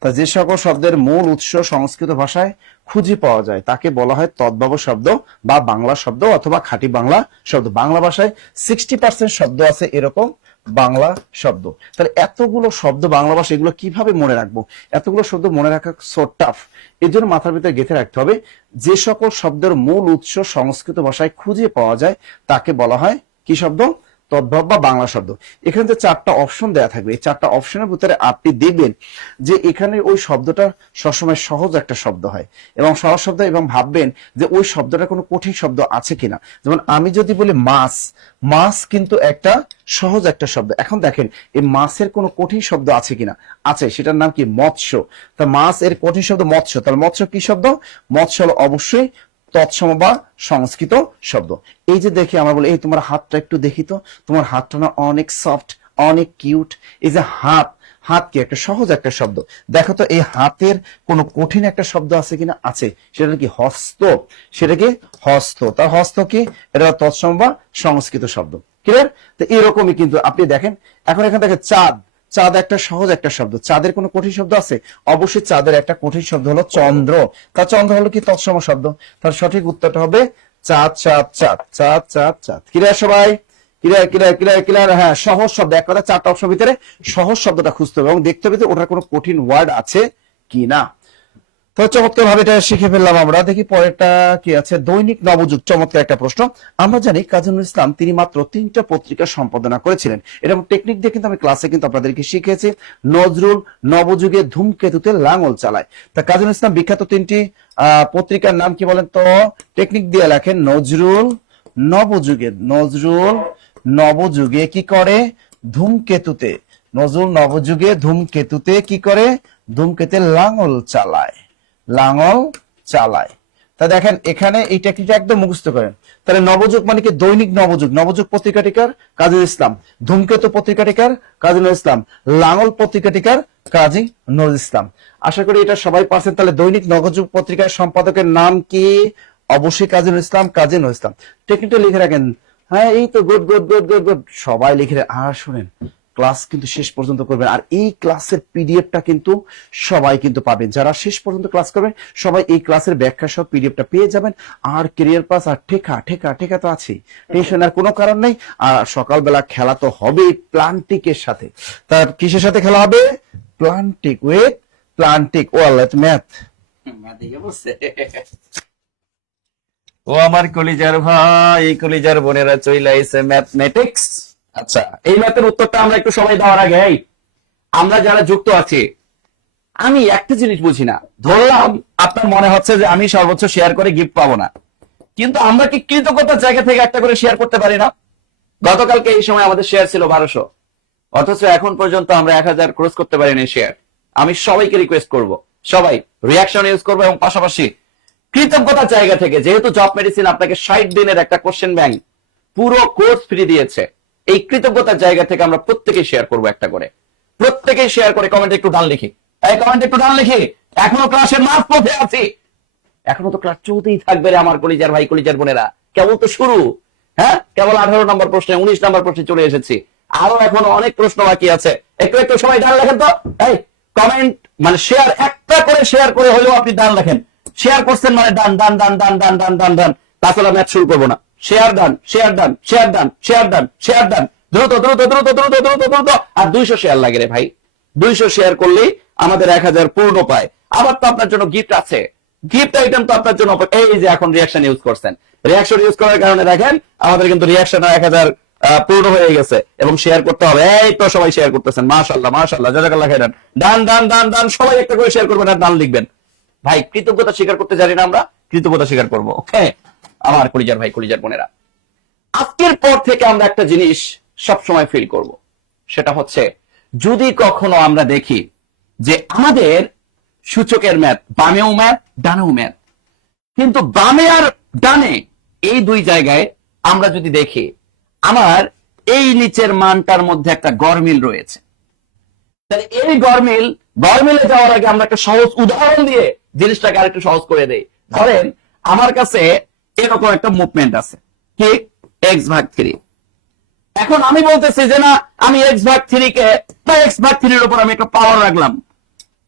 তা যে সকল শব্দের মূল উৎস সংস্কৃত ভাষায় খুঁজে পাওয়া যায় তাকে বলা হয় তদ্ভব শব্দ বা বাংলা শব্দ অথবা খাঁটি বাংলা শব্দ। বাংলা ভাষায় 60% শব্দ আছে এরকম বাংলা শব্দ। তাহলে এতগুলো শব্দ বাংলা ভাষা, এগুলো কিভাবে মনে রাখবো? এতগুলো শব্দ মনে রাখা সো টাফ। এর জন্য মাথার ভিতরে গেঁথে রাখতে হবে যে সকল শব্দের মূল উৎস সংস্কৃত ভাষায় খুঁজে পাওয়া যায় তাকে বলা হয় কি শব্দ? তদ্ভব বা বাংলা শব্দ। এখানে যে 4টা অপশন দেয়া থাকবে, এই 4টা অপশনের ভিতরে আপনি দেখবেন যে এখানে ওই শব্দটা সবসময় সহজ একটা শব্দ হয় এবং সহজ শব্দ, এবং ভাববেন যে ওই শব্দটা কোনো কঠিন শব্দ আছে কিনা। যেমন আমি যদি বলি মাছ, মাছ কিন্তু একটা সহজ একটা শব্দ। এখন দেখেন এই মাছের কোনো কঠিন শব্দ আছে কিনা? আছে, সেটার নাম কি? মৎস্য। তা মাছ এর কঠিন শব্দ মৎস্য। তাহলে মৎস্য কি শব্দ? মৎস্য হলো অবশ্যই তৎসম বা সংস্কৃত শব্দ। এই যে দেখি আমরা বলি এই তোমার হাতটা একটু দেখি তো, তোমার হাতটা না অনেক সফট, অনেক কিউট। এই যে হাত, হাত কি একটা সহজ একটা শব্দ। দেখো তো এই হাতের কোনো কঠিন একটা শব্দ আছে কিনা? আছে, সেটা কি? হস্ত। সেটা কি? হস্ত। তার হস্ত কি? এটা তৎসম বা সংস্কৃত শব্দ। ক্লিয়ার? তো এরকমই কিন্তু আপনি দেখেন, এখন এখানে দেখেন চাঁদ, চাঁদ একটা সহজ একটা শব্দ। চাঁদের কোনো কঠিন শব্দ আছে? অবশ্যই চাঁদের একটা কঠিন শব্দ হলো চন্দ্র। তা চন্দ্র হলো কি? তৎসম শব্দ। তার সঠিক উত্তরটা হবে চাঁদ, চাঁদ, চাঁদ, চাঁদ, চাঁদ, চাঁদ। ক্লিয়ার সবাই? Clear, clear, clear, clear. হ্যাঁ, সহজ শব্দ। এক কথা 4টা অপশন ভিতরে সহজ শব্দটা খুঁজতে হবে এবং দেখতে হবে যে ওটার কোনো কঠিন ওয়ার্ড আছে কি না। তো চমৎকার ভাবে এটা শিখে ফেললাম আমরা। দেখি পরেরটা কি আছে। দৈনিক নবযুগ, চমৎকার একটা প্রশ্ন। আমরা জানি কাজী নজরুল ইসলাম তিনি মাত্র 3টা পত্রিকা সম্পাদনা করেছিলেন। এরকম টেকনিক দিয়ে কিন্তু আমি ক্লাসে কিন্তু আপনাদেরকে শিখিয়েছি। নজরুল নবযুগে ধূমকেতুতে লাঙল চালায়। তা কাজী নজরুল ইসলাম বিখ্যাত 3টি পত্রিকার নাম কি বলেন তো? টেকনিক দিয়ে লেখেন নজরুল নবযুগে। নজরুল নবযুগে কি করে? ধূমকেতুতে। নজরুল নবযুগে ধূমকেতুতে কি করে? ধূমকেতুতে লাঙল চালায়, লাঙল চালায়। তা দেখেন এখানে এই টেকনিকটা একদম মুখস্থ করেন। তাহলে নবযুগ মানে কি? দৈনিক নবযুগ। নবযুগ পত্রিকাটিকার কাজী নজরুল ইসলাম। ধূমকেতু পত্রিকাটিকার কাজী নজরুল ইসলাম। লাঙল পত্রিকাটিকার কাজী নজরুল ইসলাম। আশা করি এটা সবাই পারছেন। তাহলে দৈনিক নবযুগ পত্রিকার সম্পাদকের নাম কি? অবশ্যই কাজী নজরুল ইসলাম, কাজী নজরুল ইসলাম। টেকনিকটা লিখে রাখেন। হ্যাঁ, এই তো good good good good good, সবাই লিখে রাখেন। আর শুনেন, ক্লাস কিন্তু শেষ পর্যন্ত করবেন, আর এই ক্লাসের পিডিএফটা কিন্তু সবাই কিন্তু পাবেন। যারা শেষ পর্যন্ত ক্লাস করবেন সবাই এই ক্লাসের ব্যাখ্যা সহ পিডিএফটা পেয়ে যাবেন। আর ক্যারিয়ার পাস আর ঠেকা ঠেকা ঠেকা তো আছেই, টেনশন আর কোনো কারণ নেই। আর সকালবেলা খেলা তো হবেই প্লান্টিকের সাথে। তার কিসের সাথে খেলা হবে? প্লান্টিক, উইথ প্লান্টিক। O Allah, math. ও আমার কলিজার ভাই, এই কলিজার বোনেরা চলে আইছে ম্যাথমেটিক্স। আচ্ছা, এই ম্যাথের উত্তরটা আমরা একটু সবাই দেওয়ার আগে আমরা যারা যুক্ত আছি, আমি একটা জিনিস বুঝি না। ধরলাম আপনার মনে হচ্ছে যে আমি সর্বোচ্চ শেয়ার করে গিফট পাবো না, কিন্তু আমরা কি কৃতজ্ঞতার জায়গা থেকে একটা করে শেয়ার করতে পারি না? গতকালকে এই সময় আমাদের শেয়ার ছিল 1200, অথচ এখন পর্যন্ত আমরা 1000 ক্রস করতে পারিনি শেয়ার। আমি সবাইকে রিকোয়েস্ট করব, সবাই রিয়াকশন ইউজ করবো এবং পাশাপাশি কৃতজ্ঞতার জায়গা থেকে, যেহেতু জব মেডিসিন আপনাকে 60 দিনের একটা কোশ্চেন ব্যাংক পুরো কোর্স ফ্রি দিয়েছে, এই কৃতজ্ঞতার জায়গা থেকে আমরা প্রত্যেকে শেয়ার করব একটা করে। প্রত্যেকে শেয়ার করে কমেন্টে একটু ডান লিখি। এই কমেন্টে একটু ডান লিখি। এখনো ক্লাসের মাঝ পথে আছি, এখনো তো ক্লাস চলতেই থাকবে রে আমার কলিজার ভাই কলিজার বোনেরা, কেবল তো শুরু। হ্যাঁ, কেবল 18 নম্বর প্রশ্নে 19 নম্বর প্রশ্নে চলে এসেছি, আরো এখনো অনেক প্রশ্ন বাকি আছে। একটু একটু সবাই ডান লেখেন তো, এই কমেন্ট মানে শেয়ার, একটা করে শেয়ার করে হলেও আপনি ডান লেখেন। শেয়ার করছেন মানে ডান ডান ডান ডান ডান ডান ডান ডান, তাহলে ম্যাচ শুরু করবো না। Share done, share done, share done, share done, share done, দ্রুত দ্রুত দ্রুত দ্রুত দ্রুত দ্রুত। আর 200 শেয়ার লাগে রে ভাই, 200 শেয়ার করলেই আমাদের 1000 পূর্ণ পায়। আবার তো আপনার জন্য গিফট আছে, গিফট আইটেম তো আপনার জন্য। এই যে এখন রিয়াকশন ইউজ করছেন, রিয়াকশন ইউজ করার কারণে দেখেন আমাদের কিন্তু রিয়াকশন 1000 পূর্ণ হয়ে গেছে, এবং শেয়ার করতে হবে। এই তো সবাই শেয়ার করতেছেন, মাশাআল্লাহ মাশাআল্লাহ, জাযাকাল্লাহ খাইরান। ডান ডান ডান ডান, সবাই একটা করে শেয়ার করবেন আর ডান লিখবেন। ভাই কৃতজ্ঞতা স্বীকার করতে জানি না, আমরা কৃতজ্ঞতা স্বীকার করব। ওকে আমার কলিজার ভাই কলিজার বোনেরা, আজকের পর থেকে আমরা একটা জিনিস সব সময় ফিল করব, সেটা হচ্ছে যদি কখনো আমরা দেখি যে আমাদের সূচকের ম্যাথ বামেও ম্যাথ ডানেও ম্যাথ, কিন্তু বামে আর ডানে এই দুই জায়গায় আমরা যদি দেখি আমার এই নিচের মানটার মধ্যে একটা গরমিল রয়েছে, তাহলে এই গরমিলে যাওয়ার আগে আমরা একটা সহজ উদাহরণ দিয়ে জিনিসটাকে আরেকটু সহজ করে দেই। ধরেন আমার কাছে এরকম একটা মুভমেন্ট আছে, কি x/3। এখন আমি বলতেছি যে না, আমি x/3 কে বা x/3 এর উপর আমি একটা পাওয়ার রাখলাম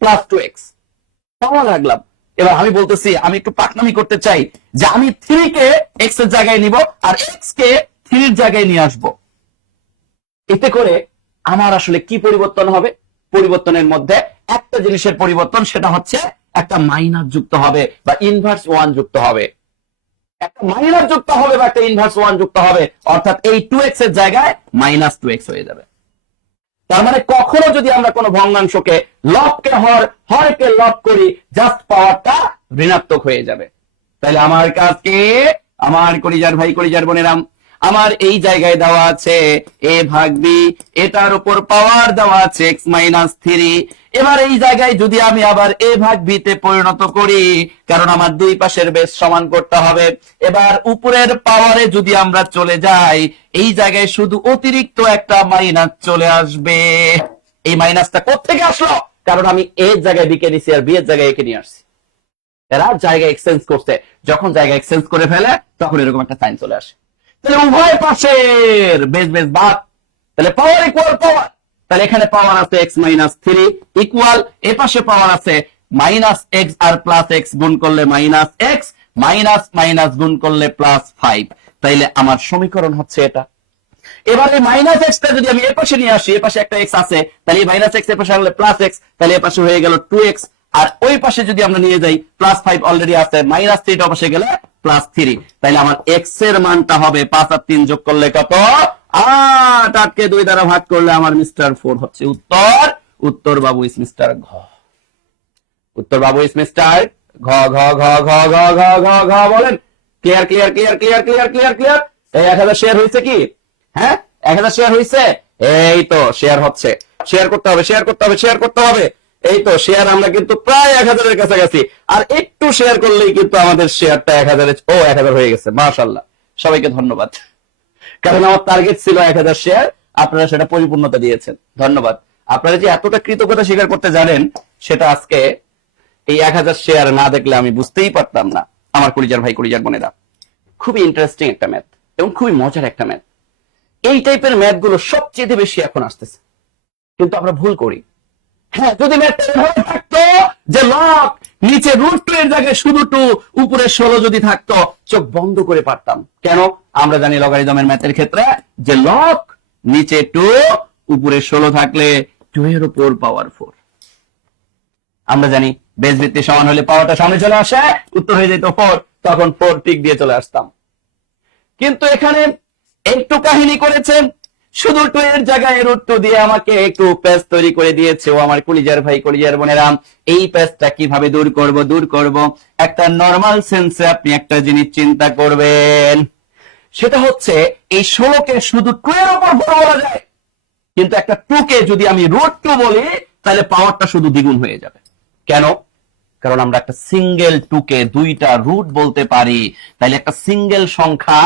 +2x পাওয়ার রাখলাম। এবার আমি বলতেছি আমি একটু পাকনামি করতে চাই যে আমি 3 কে x এর জায়গায় নিব আর x কে 3 এর জায়গায় নিয়ে আসব। এতে করে আমার আসলে কি পরিবর্তন হবে? পরিবর্তনের মধ্যে একটা জিনিসের পরিবর্তন, সেটা হচ্ছে একটা মাইনাস যুক্ত হবে বা ইনভার্স 1 যুক্ত হবে। একটা মাইনাস যুক্ত হবে বা একটা ইনভার্স 1 যুক্ত হবে, অর্থাৎ এই 2x এর জায়গায় -2x হয়ে যাবে। তার মানে কখনো যদি আমরা কোনো ভগ্নাংশকে লবকে হরকে লব করি, জাস্ট পাওয়ারটা ঋণাত্মক হয়ে যাবে। তাহলে আমার কাজ কি? আমার কলিজার ভাই কলিজার বোনেরা, আমার এই জায়গায় দেওয়া আছে a/b, এটার উপর পাওয়ার দেওয়া আছে x-3। এবার এই জায়গায় যদি আমি আবার a/b তে পরিণত করি, কারণ আমার দুই পাশের বেস সমান করতে হবে। এবার উপরের পাওয়ারে যদি আমরা চলে যাই, এই জায়গায় শুধু অতিরিক্ত একটা মাইনাস চলে আসবে। এই মাইনাসটা কোত্থেকে আসলো? কারণ আমি a এর জায়গায় b কে নিছি আর b এর জায়গায় a কে নিয়ে আসছি। এরা জায়গা এক্সচেঞ্জ করছে, যখন জায়গা এক্সচেঞ্জ করে ফেলে তখন এরকম একটা সাইন চলে আসে। তাহলে উভয় পাশের বেস বেস বাদ, তাহলে পাওয়ার ইকুয়াল পাওয়ার। তাহলে এখানে পাওয়ার আছে x-3 ইকুয়াল, এ পাশে পাওয়ার আছে -x আর +x গুণ করলে -x, মাইনাস মাইনাস গুণ করলে +5। তাইলে আমার সমীকরণ হচ্ছে এটা। এবারে -x টা যদি আমি এ পাশে নিয়ে আসি, এ পাশে একটা x আছে, তাহলে -x এর পাশে আসলে +x, তাহলে এ পাশে হয়ে গেল 2x। আর ওই পাশে যদি আমরা নিয়ে যাই, +5 অলরেডি আছে, -3 টা পাশে গেলে +3। তাইলে আমার x এর মানটা হবে 5 আর 3 যোগ করলে কত? 8। 8 কে 2 দ্বারা ভাগ করলে আমার মিস্টার 4 হচ্ছে উত্তর। উত্তর বাবু ইস মিস্টার ঘ। উত্তর বাবু ইস মিস্টার ঘ ঘ ঘ ঘ ঘ ঘ ঘ ঘ বলেন। Clear clear clear clear clear clear clear. এই 1000 শেয়ার হয়েছে কি? হ্যাঁ 1000 শেয়ার হয়েছে। এই তো শেয়ার হচ্ছে, শেয়ার করতে হবে শেয়ার করতে হবে শেয়ার করতে হবে। এই তো শেয়ার আমরা কিন্তু প্রায় 1000 এর কাছাকাছি, আর একটু শেয়ার করলেই কিন্তু আমাদের শেয়ারটা 1000 হয়ে গেছে। মাশাআল্লাহ, সবাইকে ধন্যবাদ, কারণ আমার টার্গেট ছিল 1000 শেয়ার, আপনারা সেটা পরিপূর্ণতা দিয়েছেন। ধন্যবাদ। আপনারা যে এতটা কৃতজ্ঞতা স্বীকার করতে জানেন, সেটা আজকে এই 1000 শেয়ার না দেখলে আমি বুঝতেই পারতাম না। আমার কলিজার ভাই কলিজার বোনেরা, খুবই ইন্টারেস্টিং একটা ম্যাথ এবং খুবই মজার একটা ম্যাথ। এই টাইপের ম্যাথ গুলো সবচেয়ে বেশি এখন আসতেছে, কিন্তু আমরা ভুল করি। হ্যাঁ, যদি ম্যাথটা এভাবে থাকতো যে লক নিচে √2 এর জায়গায় শুধু 2, উপরে 16 যদি থাকতো, চোখ বন্ধ করে পারতাম। কেন? আমরা জানি লগারিদমের ম্যাথের ক্ষেত্রে যে লক নিচে 2, উপরে 16 থাকলে 2 এর উপর পাওয়ার 4। আমরা জানি বেস ভিত্তি সমান হলে পাওয়ারটা সামনে চলে আসে, উত্তর হয়ে যেত 4, তখন 4 টিক দিয়ে চলে আসতাম। কিন্তু এখানে একটু কাহিনী করেছেন, শুধু 2 এর জায়গায় √2 দিয়ে আমাকে একটু পেজ তৈরি করে দিয়েছে। ও আমার কলিজার ভাই কলিজার বোনেরা, এই পেজটা কিভাবে দূর করব? একটা নরমাল সেন্সে আপনি একটা জিনিস চিন্তা করবেন, সেটা হচ্ছে এই 16 কে শুধু 2 এর উপর বলা যায়, কিন্তু একটা 2 কে যদি আমি √2 বলি, তাহলে পাওয়ারটা শুধু দ্বিগুণ হয়ে যাবে। কেন? কারণ আমরা একটা সিঙ্গেল 2 কে 2টা রুট বলতে পারি। তাহলে একটা সিঙ্গেল সংখ্যা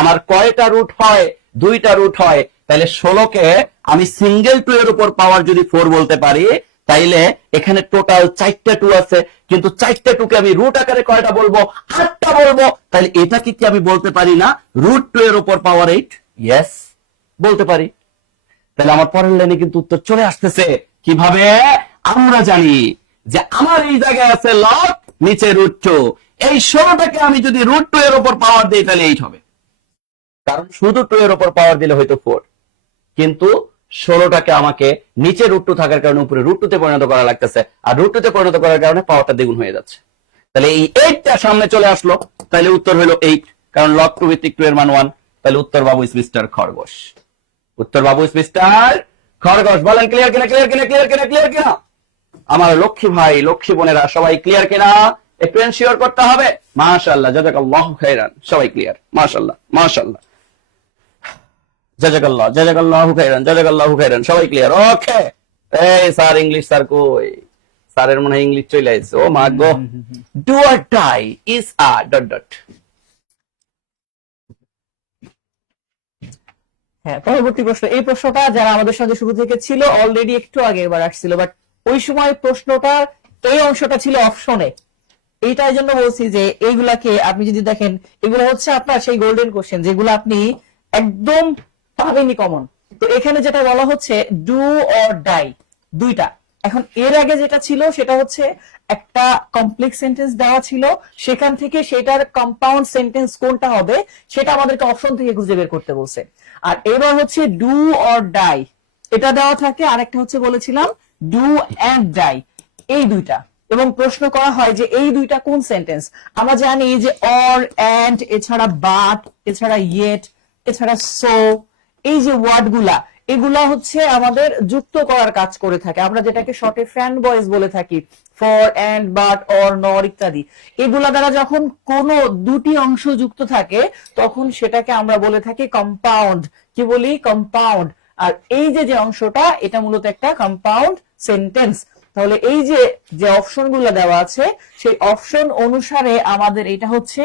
আমার কয়টা রুট হয়? 2টা রুট হয়। তাহলে 16 কে আমি সিঙ্গেল 2 এর উপর পাওয়ার যদি 4 বলতে পারি, তাইলে এখানে টোটাল 4টা টু আছে, কিন্তু 4টা টুকে আমি রুট আকারে কয়টা বলবো? 8টা বলবো। তাহলে এটাকে কি আমি বলতে পারি না √2 এর উপর পাওয়ার 8? ইয়েস, বলতে পারি। তাহলে আমার পরের লাইনে কিন্তু উত্তর চলে আসতেছে। কিভাবে? আমরা জানি যে আমার এই জায়গায় আছে লগ, নিচে √2। এই 16টাকে আমি যদি √2 এর উপর পাওয়ার দিই তাহলে 8 হবে, কারণ শুধু 2 এর উপর পাওয়ার দিলে হয়তো 4, কিন্তু 16টাকে আমাকে নিচে √2 থাকার কারণে উপরে √2 তে পরিণত করা লাগতেছে, আর √2 তে পরিণত করার কারণে পাওয়ারটা দ্বিগুণ হয়ে যাচ্ছে। তাহলে এই 8টা সামনে চলে আসলো, তাহলে উত্তর হলো 8, কারণ লগ 2 ভিত্তিক 2 এর মান 1। তাহলে উত্তর বাবু ইজ মিস্টার খরগোশ। উত্তর বাবু ইজ মিস্টার খরগোশ। বলেন ক্লিয়ার কিনা, ক্লিয়ার কিনা, ক্লিয়ার কিনা, ক্লিয়ার কিনা? আমার লক্ষ্মী ভাই লক্ষ্মী বোনেরা সবাই ক্লিয়ার কিনা? একটু এনশিওর করতে হবে। মাশাআল্লাহ, জাযাকাল্লাহু খাইরান। সবাই ক্লিয়ার? মাশাআল্লাহ, মাশাআল্লাহ, জাযাকাল্লাহ, জাযাকাল্লাহু খাইরান, জাযাকাল্লাহু খাইরান। সবাই ক্লিয়ার? ওকে। এই স্যার, ইংলিশ স্যার কই? স্যারের মনে হয় ইংলিশ চলে আইছে। ও মা গো। Do or die is a dot dot. হ্যাঁ, পরবর্তী প্রশ্ন। এই প্রশ্নটা যারা আমাদের সাথে শুরু থেকে ছিল অলরেডি একটু আগে এবার আসছিল, বাট ওই সময় প্রশ্নটা এই অংশটা ছিল অপশনে। এইটার জন্য বলছি যে এইগুলাকে আপনি যদি দেখেন, এগুলো হচ্ছে আপনার সেই গোল্ডেন কোশ্চেন যেগুলো আপনি একদম পাবেনই কমন। তো এখানে যেটা বলা হচ্ছে ডু অর ডাই, দুইটা। এখন এর আগে যেটা ছিল সেটা হচ্ছে একটা কমপ্লেক্স সেন্টেন্স দেওয়া ছিল, সেখান থেকে সেটার কম্পাউন্ড সেন্টেন্স কোনটা হবে সেটা আমাদেরকে অপশন থেকে খুঁজে বের করতে বলছে। আর এবার হচ্ছে ডু অর ডাই, এটা দেওয়া থাকে। আর একটা হচ্ছে বলেছিলাম ডু এন্ড ডাই, এই দুইটা। এবং প্রশ্ন করা হয় যে এই দুইটা কোন সেন্টেন্স। আমরা জানি যে অর, এন্ড, এছাড়া বাট, এছাড়া ইয়েট, এছাড়া সো, এই যে ওয়ার্ড গুলা, এগুলা হচ্ছে আমাদের যুক্ত করার কাজ করে থাকে। আমরা যেটাকে শর্টে ফ্যান ভয়েস বলে থাকি, ফর, এন্ড, বাট, অর, নর ইত্যাদি। এগুলা দ্বারা যখন কোন দুটি অংশ যুক্ত থাকে তখন সেটাকে আমরা বলে থাকি কম্পাউন্ড। কি বলি? কম্পাউন্ড। আর এই যে যে অংশটা, এটা মূলত একটা কম্পাউন্ড সেন্টেন্স। তাহলে এই যে যে অপশন গুলো দেওয়া আছে সেই অপশন অনুসারে আমাদের এটা হচ্ছে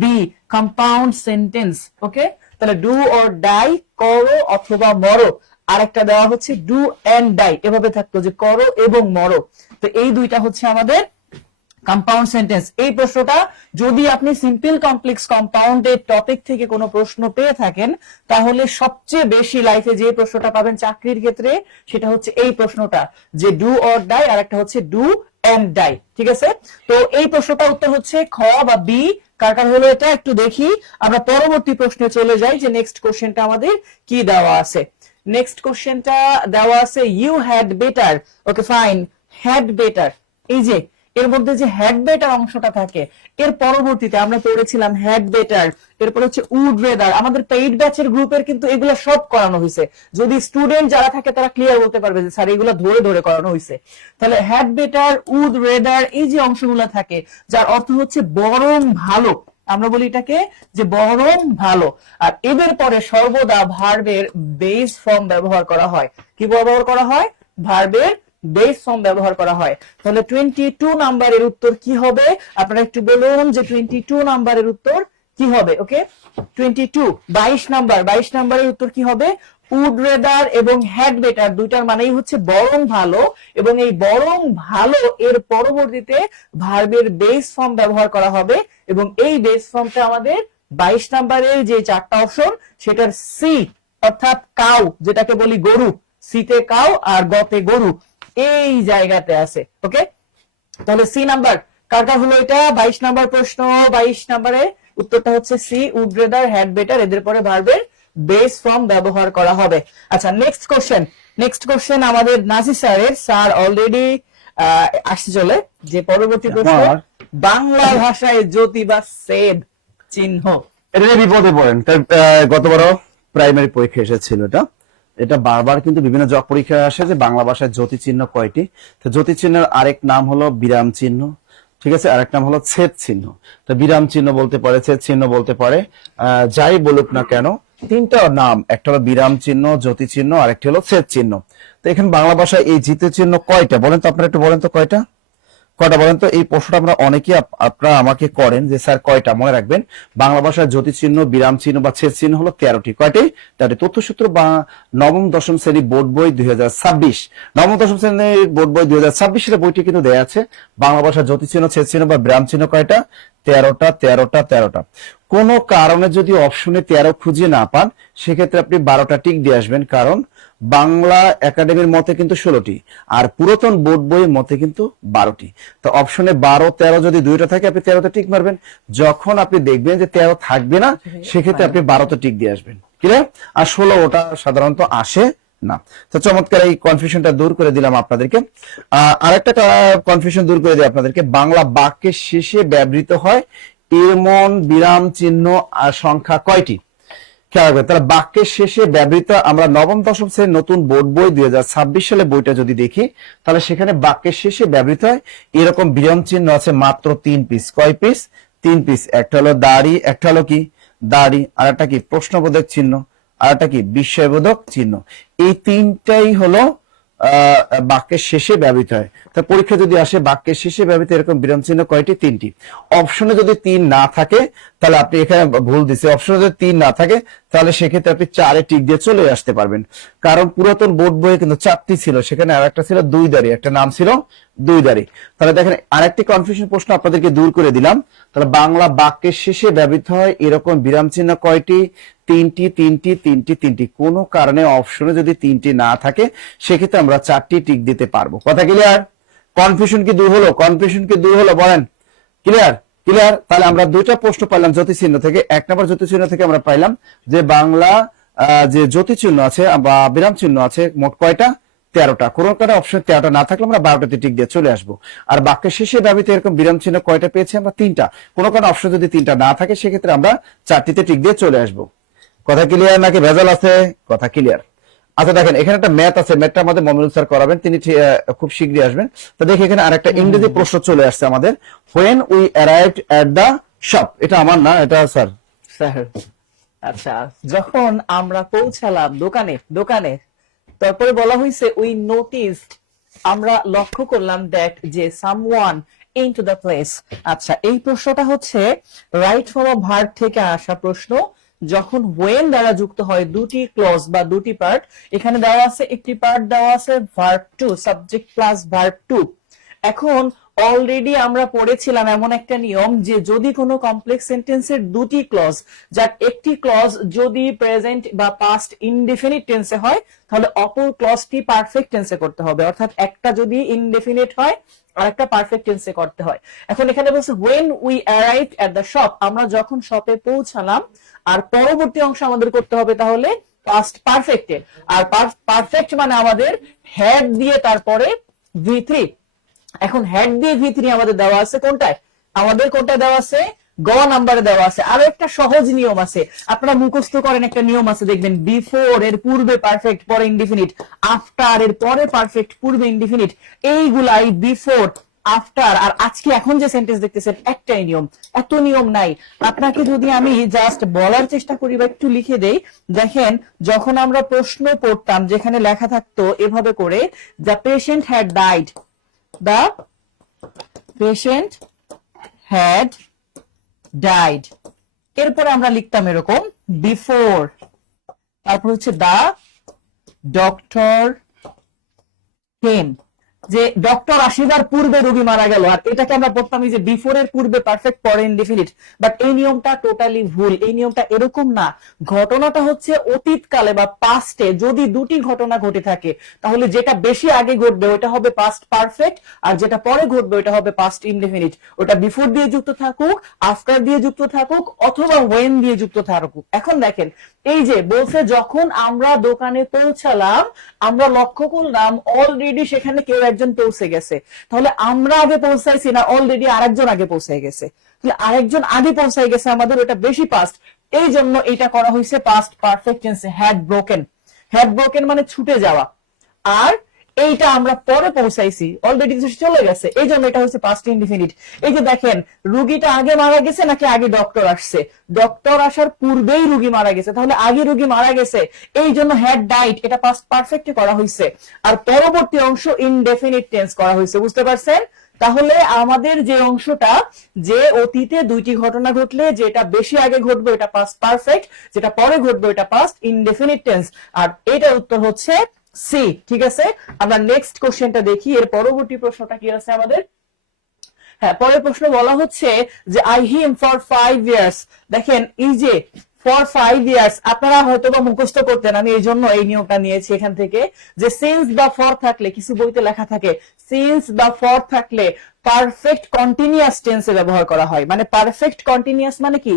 বি, কম্পাউন্ড সেন্টেন্স। ওকে, তাহলে ডু অর ডাই, করো অথবা মরো। আরেকটা দেওয়া হচ্ছে ডু এন্ড ডাই, এভাবে থাকতো যে করো এবং মরো। তো এই দুইটা হচ্ছে আমাদের কম্পাউন্ড সেন্টেন্স। এই প্রশ্নটা যদি আপনি সিম্পল কমপ্লেক্স কম্পাউন্ডের টপিক থেকে কোনো প্রশ্ন পেয়ে থাকেন, তাহলে সবচেয়ে বেশি লাইফে যে প্রশ্নটা পাবেন চাকরির ক্ষেত্রে সেটা হচ্ছে এই প্রশ্নটা, যে ডু অর ডাই, আর একটা হচ্ছে ডু এন্ড ডাই। ঠিক আছে, তো এই প্রশ্নটার উত্তর হচ্ছে খ বা বি। কার কার হলো এটা একটু দেখি। আমরা পরবর্তী প্রশ্নে চলে যাই যে নেক্সট কোশ্চেনটা আমাদের কি দেওয়া আছে। নেক্সট কোশ্চেনটা দেওয়া আছে you had better. Okay fine, had better, এই যে এর মধ্যে যে হ্যাড বেটার অংশটা থাকে, এর পরবর্তীতে আমরা পড়েছিলাম হ্যাড বেটার, এরপর হচ্ছে উড রেদার। আমাদের পেইড ব্যাচের গ্রুপের কিন্তু এগুলা সব করানো হয়েছে। যদি স্টুডেন্ট যারা থাকে তারা ক্লিয়ার বলতে পারবে যে স্যার এগুলো ধরে ধরে করানো হয়েছে। তাহলে হ্যাড বেটার, উড রেদার, এই যে অংশগুলো থাকে যার অর্থ হচ্ছে বরং ভালো, আমরা বলি এটাকে যে বরং ভালো। আর এদের পরে সর্বদা ভার্বের বেস ফর্ম ব্যবহার করা হয়। কি ব্যবহার করা হয়? ভার্বের বেস ফর্ম ব্যবহার করা হয়। তাহলে 22 নাম্বারের উত্তর কি হবে? আপনারা একটু বলুন যে 22 নাম্বারের উত্তর কি হবে? ওকে, 22, 22 নাম্বারের উত্তর কি হবে? উড রেদার এবং হ্যাড বেটার দুইটার মানেই হচ্ছে বরং ভালো, এবং এই বরং ভালো এর পরবর্তীতে ভার্বের বেস ফর্ম ব্যবহার করা হবে। এবং এই বেস ফর্মটা আমাদের 22 নাম্বারের যে চারটা অপশন সেটার সি, অর্থাৎ কাউ, যেটাকে বলি গরু, সিতে কাউ আর গতে গরু, এই জায়গাতে আছে। ওকে, তাহলে সি নাম্বার কার কার হলো এটা? 22 নাম্বার প্রশ্ন। 22 নাম্বারে উত্তরটা হচ্ছে C, would rather, had better, এদের পরে ভার্বের বেস ফর্ম ব্যবহার করা হবে। আচ্ছা, নেক্সট কোশ্চেন। নেক্সট কোশ্চেন আমাদের নাসির স্যারের, স্যার অলরেডি আসছে চলে। যে পরবর্তী প্রশ্ন, বাংলা ভাষায় জ্যোতি বা সেদ চিহ্ন। এটা নিয়ে বিপদে পড়েন। গতবারও প্রাইমারি পরীক্ষা এসেছিল এটা। এটা বারবার কিন্তু বিভিন্ন জব পরীক্ষায় আসে যে বাংলা ভাষায় জ্যোতি চিহ্ন কয়টি। তো জ্যোতি চিহ্নের আরেক নাম হলো বিরাম চিহ্ন, ঠিক আছে, আরেক নাম হলো ছেদ চিহ্ন। তো বিরাম চিহ্ন বলতে পারে, ছেদ চিহ্ন বলতে পারে, যাই বলুক না কেন, তিনটা নাম, একটা হলো বিরাম চিহ্ন, জ্যোতি চিহ্ন, আরেকটি হলো ছেদ চিহ্ন। তো এখানে বাংলা ভাষায় এই জ্যোতি চিহ্ন কয়টা বলেন তো? আপনারা একটু বলেন তো কয়টা? কয়টা বলেন তো? এই প্রশ্নটা আমরা অনেকে আপনারা আমাকে করেন যে স্যার কয়টা, মনে রাখবেন বাংলা ভাষার জ্যোতি চিহ্ন, বিরাম চিহ্ন বা ছেদ চিহ্ন হলো 13টি। কয়টি? 13টি। তথ্যসূত্র বা নবম দশম শ্রেণী বোর্ড বই 2026, নবম দশম শ্রেণীর বোর্ড বই 2026 সালে বইটি কিন্তু দেয়া আছে। বাংলা ভাষার জ্যোতি চিহ্ন, ছেদ চিহ্ন বা বিরাম চিহ্ন কয়টা? 13টা, 13টা, 13টা। কোন কারণে যদি অপশনে 13 খুঁজে না পান, সেক্ষেত্রে আপনি 12টা টিক দিয়ে আসবেন, কারণ বাংলা একাডেমির মতে কিন্তু 16টি, আর পুরাতন বোর্ড বইয়ের মতে কিন্তু 12টি। তো অপশনে 12, 13 যদি দুইটা থাকে, আপনি 13তে টিক মারবেন। যখন আপনি দেখবেন যে 13 থাকবে না, সেক্ষেত্রে আপনি 12তে টিক দিয়ে আসবেন। ক্লিয়ার? আর 16 ওটা সাধারণত আসে না। তো চমৎকার, এই কনফিউশনটা দূর করে দিলাম আপনাদেরকে। আরেকটা কনফিউশন দূর করে দিই আপনাদেরকে। বাংলা বাক্যের শেষে ব্যবহৃত হয় এমন বিরাম চিহ্ন আর সংখ্যা কয়টি? খেয়াল রাখবেন। তাহলে বাক্যের শেষে ব্যবহৃত, আমরা নবম দশম শ্রেণীর নতুন বোর্ড বই 2026 সালে বইটা যদি দেখি, তাহলে সেখানে বাক্যের শেষে ব্যবহৃত হয় এরকম বিরাম চিহ্ন আছে মাত্র 3 পিস। কয় পিস? 3 পিস। একটা হলো দাড়ি, একটা হলো কি দাড়ি, আর একটা কি প্রশ্নবোধক চিহ্ন, আর একটা কি বিস্ময়বোধক চিহ্ন। এই তিনটাই হলো বাক্যের শেষে ব্যবহৃত হয়। তা পরীক্ষা যদি আসে বাক্যের শেষে ব্যবহৃত এরকম বিরাম চিহ্ন কয়টি? 3টি। অপশনে যদি 3 না থাকে, তাহলে আপনি এখানে ভুল দিছে। অপশনে যদি 3 না থাকে, তাহলে সেক্ষেত্রে আপনি 4-এ টিক দিয়ে চলে আসতে পারবেন। কারণ পুরাতন বোর্ড বইয়ে কিন্তু 4টি ছিল, সেখানে আরেকটা ছিল 2 দাড়ি, একটা নাম ছিল 2 দাড়ি। তাহলে দেখেন, আরেকটি কনফিউশন প্রশ্ন আপনাদেরকে দূর করে দিলাম। তাহলে বাংলা বাক্যের শেষে ব্যবহৃত হয় এরকম বিরাম চিহ্ন কয়টি? 3টি, 3টি, 3টি, 3টি। কোনো কারণে অপশনে যদি 3টি না থাকে, সেক্ষেত্রে আমরা 4টি টিক দিতে পারবো। কথা ক্লিয়ার? কনফিউশন কি দূর হলো? কনফিউশন কি দূর হলো? বলেন ক্লিয়ার? ক্লিয়ার? তাহলে আমরা দুইটা প্রশ্ন পাইলাম জ্যোতি চিহ্ন থেকে। 1 নম্বর জ্যোতি চিহ্ন থেকে আমরা পাইলাম যে বাংলা যে জ্যোতি চিহ্ন আছে বা বিরাম চিহ্ন আছে মোট কয়টা? 13টা। কোনো কারণে অপশন 13টা না থাকলে আমরা 12টাতে টিক দিয়ে চলে আসবো। আর বাক্যের শেষে ব্যবহৃত এরকম বিরাম চিহ্ন কয়টা পেয়েছি আমরা? 3টা। কোনো কারণে অপশন যদি 3টা না থাকে, সেক্ষেত্রে আমরা 4টিতে টিক দিয়ে চলে আসবো। কথা ক্লিয়ার নাকি ভেজাল আছে? কথা ক্লিয়ার? আচ্ছা দেখেন, এখানে একটা ম্যাথ আছে, ম্যাথটা আমাদের মমিনুল স্যার করাবেন, তিনি খুব শীঘ্রই আসবেন। তো দেখি এখানে আরেকটা ইংরেজি প্রশ্ন চলে আসছে আমাদের। when we arrived at the shop, এটা আমার না, এটা স্যার। স্যার আচ্ছা, যখন আমরা পৌঁছালাম দোকানে, তারপরে বলা হয়েছে উই নোটিস, আমরা লক্ষ্য করলাম দ্যাট, যে সামওয়ান ইনটু দ্য প্লেস। আচ্ছা, এই প্রশ্নটা হচ্ছে রাইট ফ্রম আ ভার্ব থেকে আসা প্রশ্ন। যখন when দ্বারা যুক্ত হয় দুটি ক্লজ বা দুটি পার্ট, এখানে দেওয়া আছে একটি পার্ট দেওয়া আছে verb two, subject plus verb two. এখন অলরেডি আমরা পড়েছিলাম এমন একটা নিয়ম যে যদি কোনো কমপ্লেক্স সেন্টেন্সের দুটি ক্লজ, যার একটি ক্লজ যদি প্রেজেন্ট বা পাস্ট ইনডেফিনিট টেন্সে হয়, তাহলে অপর ক্লজটি পারফেক্ট টেন্সে করতে হবে। অর্থাৎ একটা যদি ইনডেফিনিট হয় আর একটা পারফেক্ট টেন্সে করতে হয়। এখন এখানে বলছে when we arrived at the shop, আমরা যখন শপে পৌঁছালাম। আর পরবর্তী অংশ আমাদের করতে হবে তাহলে পাস্ট পারফেক্টে। আর পারফেক্ট মানে আমাদের হ্যাড দিয়ে তারপরে V3। এখন হেড দিয়ে V3 আমাদের দেওয়া আছে কোনটায়? আমাদের কোনটা দেওয়া আছে? গ নাম্বারে দেওয়া আছে। আরো একটা সহজ নিয়ম আছে, আপনারা মুখস্থ করেন, একটা নিয়ম আছে দেখবেন, বিফোর এর পূর্বে পারফেক্ট, পরে ইনডিফিনিট, আফটার এর পরে পারফেক্ট, পূর্বে ইনডিফিনিট। এইগুলাই বিফোর, আফটার আর আজকে এখন যে সেন্টেন্স দেখতেছেন একটাই নিয়ম, এত নিয়ম নাই। আপনাকে যদি আমি জাস্ট বলার চেষ্টা করি বা একটু লিখে দেই, দেখেন যখন আমরা প্রশ্ন পড়তাম যেখানে লেখা থাকতো এভাবে করে, the patient had died, the patient had died, এরপরে আমরা লিখতাম এরকম before, তারপর হচ্ছে the doctor came, যে ডক্টর আসিবার পূর্বে রোগী মারা গেল। আর এটাকে আমরা পড়তাম যে বিফোর এর পূর্বে পারফেক্ট, পরে ইনডিফিনিট। বাট এই নিয়মটা টোটালি ভুল। এই নিয়মটা এরকম না। ঘটনাটা হচ্ছে অতীতকালে বা পাস্টে যদি দুটি ঘটনা ঘটে থাকে, তাহলে যেটা বেশি আগে ঘটবে ওটা হবে পাস্ট পারফেক্ট, আর যেটা পরে ঘটবে ওটা হবে পাস্ট ইনডিফিনিট। ওটা বিফোর দিয়ে যুক্ত থাকুক, আফটার দিয়ে যুক্ত থাকুক, অথবা ওয়েন দিয়ে যুক্ত থাকুক। এখন দেখেন, এই যে বলছে যখন আমরা দোকানে পৌঁছালাম, আমরা লক্ষ্য করলাম অলরেডি সেখানে কেউ একজন পৌঁছে গেছে। তাহলে আমরা আগে পৌঁছাইছি না অলরেডি আরেকজন আগে পৌঁছে গেছে? তাহলে আরেকজন আগে পৌঁছাই গেছে, আমাদের ওটা বেশি পাস্ট। এই জন্য এটা করা হয়েছে পাস্ট পারফেক্ট টেন্সে, হ্যাড ব্রোকেন। হ্যাড ব্রোকেন মানে ছুটে যাওয়া। আর এইটা আমরা পরে পৌঁছাইছি, অলরেডি চলে গেছে, এই জন্য এটা হচ্ছে পাস্ট ইনডিফিনিট। এই যে দেখেন, রুগীটা আগে মারা গেছে নাকি আগে ডক্টর আসছে? ডক্টর আসার পূর্বেই রুগী মারা গেছে, তাহলে আগে রুগী মারা গেছে, এই জন্য হ্যাড ডাইড এটা পাস্ট পারফেক্টে করা হয়েছে। আর পরবর্তী অংশ ইনডেফিনিট টেন্স করা হয়েছে, বুঝতে পারছেন? তাহলে আমাদের যে অংশটা, যে অতীতে দুইটি ঘটনা ঘটলে যেটা বেশি আগে ঘটবে এটা পাস্ট পারফেক্ট, যেটা পরে ঘটবে এটা পাস্ট ইনডেফিনিট টেন্স, আর এটার উত্তর হচ্ছে সি। ঠিক আছে, আমরা নেক্সট কোশ্চেনটা দেখি। এর পরবর্তী প্রশ্নটা কি আছে আমাদের? হ্যাঁ, পরের প্রশ্ন বলা হচ্ছে যে আই হিম ফর 5 ইয়ার্স। দেখেন এই যে ফর 5 ইয়ার্স আপনারা হয়তো বা মুখস্থ করতেন, আমি এই জন্য এই নিয়মটা নিয়েছি এখান থেকে, যে সিন্স বা ফর থাকলে, কিছু বইতে লেখা থাকে সিন্স বা ফর থাকলে পারফেক্ট কন্টিনিউয়াস টেন্সে ব্যবহার করা হয়। মানে পারফেক্ট কন্টিনিউয়াস মানে কি,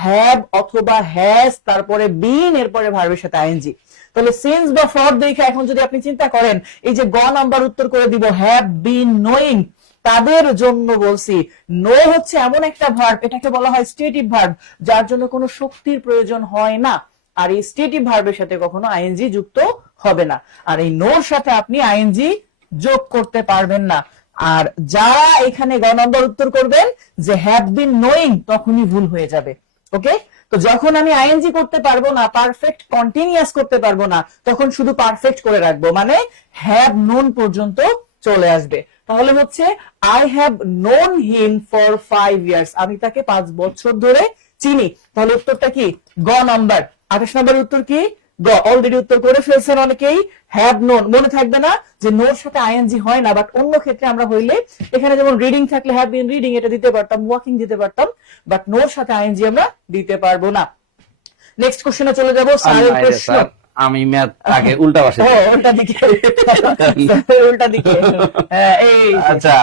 হ্যাভ অথবা হ্যাজ, তারপরে বিন, এরপরে ভার্বের সাথে আইএনজি। তাহলে সিন্স বা ফর দেখে এখন যদি আপনি চিন্তা করেন, এই যে গ নাম্বার উত্তর করে দিব হ্যাভ বিন নোয়িং, তাদের জন্য বলছি। নো হচ্ছে এমন একটা ভার্ব, এটাকে বলা হয় স্টেটিভ ভার্ব, যার জন্য কোনো শক্তির প্রয়োজন হয় না। আর এই স্টেটিভ ভার্বের সাথে কখনো আইএনজি যুক্ত হবে না, আর এই নোর সাথে আপনি আইএনজি যোগ করতে পারবেন না। আর যারা এখানে গ নম্বর উত্তর করবেন যে হ্যাভ বিন নোয়িং, তখনই ভুল হয়ে যাবে। ওকে, তো যখন আমি আইএনজি করতে পারবো না, পারফেক্ট কন্টিনিউয়াস করতে পারবো না, তখন শুধু পারফেক্ট করে রাখবো, মানে হ্যাভ নোন পর্যন্ত চলে আসবে। তাহলে হচ্ছে I have known him for 5 years, আমি তাকে 5 বছর ধরে চিনি। তাহলে উত্তরটা কি? গ নাম্বার। 28 নম্বরের উত্তর কি? গ। অলরেডি উত্তর করে ফেলছেন অনেকেই। হ্যাভ নোন, মনে থাকবে না যে নোর সাথে আইএনজি হয় না, বাট অন্য ক্ষেত্রে আমরা হইলে, এখানে যেমন রিডিং থাকলে হ্যাভ বিন রিডিং এটা দিতে পারতাম, ওয়াকিং দিতে পারতাম, বাট নোর সাথে আইএনজি আমরা দিতে পারবো না। নেক্সট কোশ্চেনে চলে যাব। স্যারের প্রশ্ন, আমি ম্যাথ আগে উল্টা পাশে ও উল্টা দিকে, উল্টা দিকে। হ্যাঁ, এই আচ্ছা,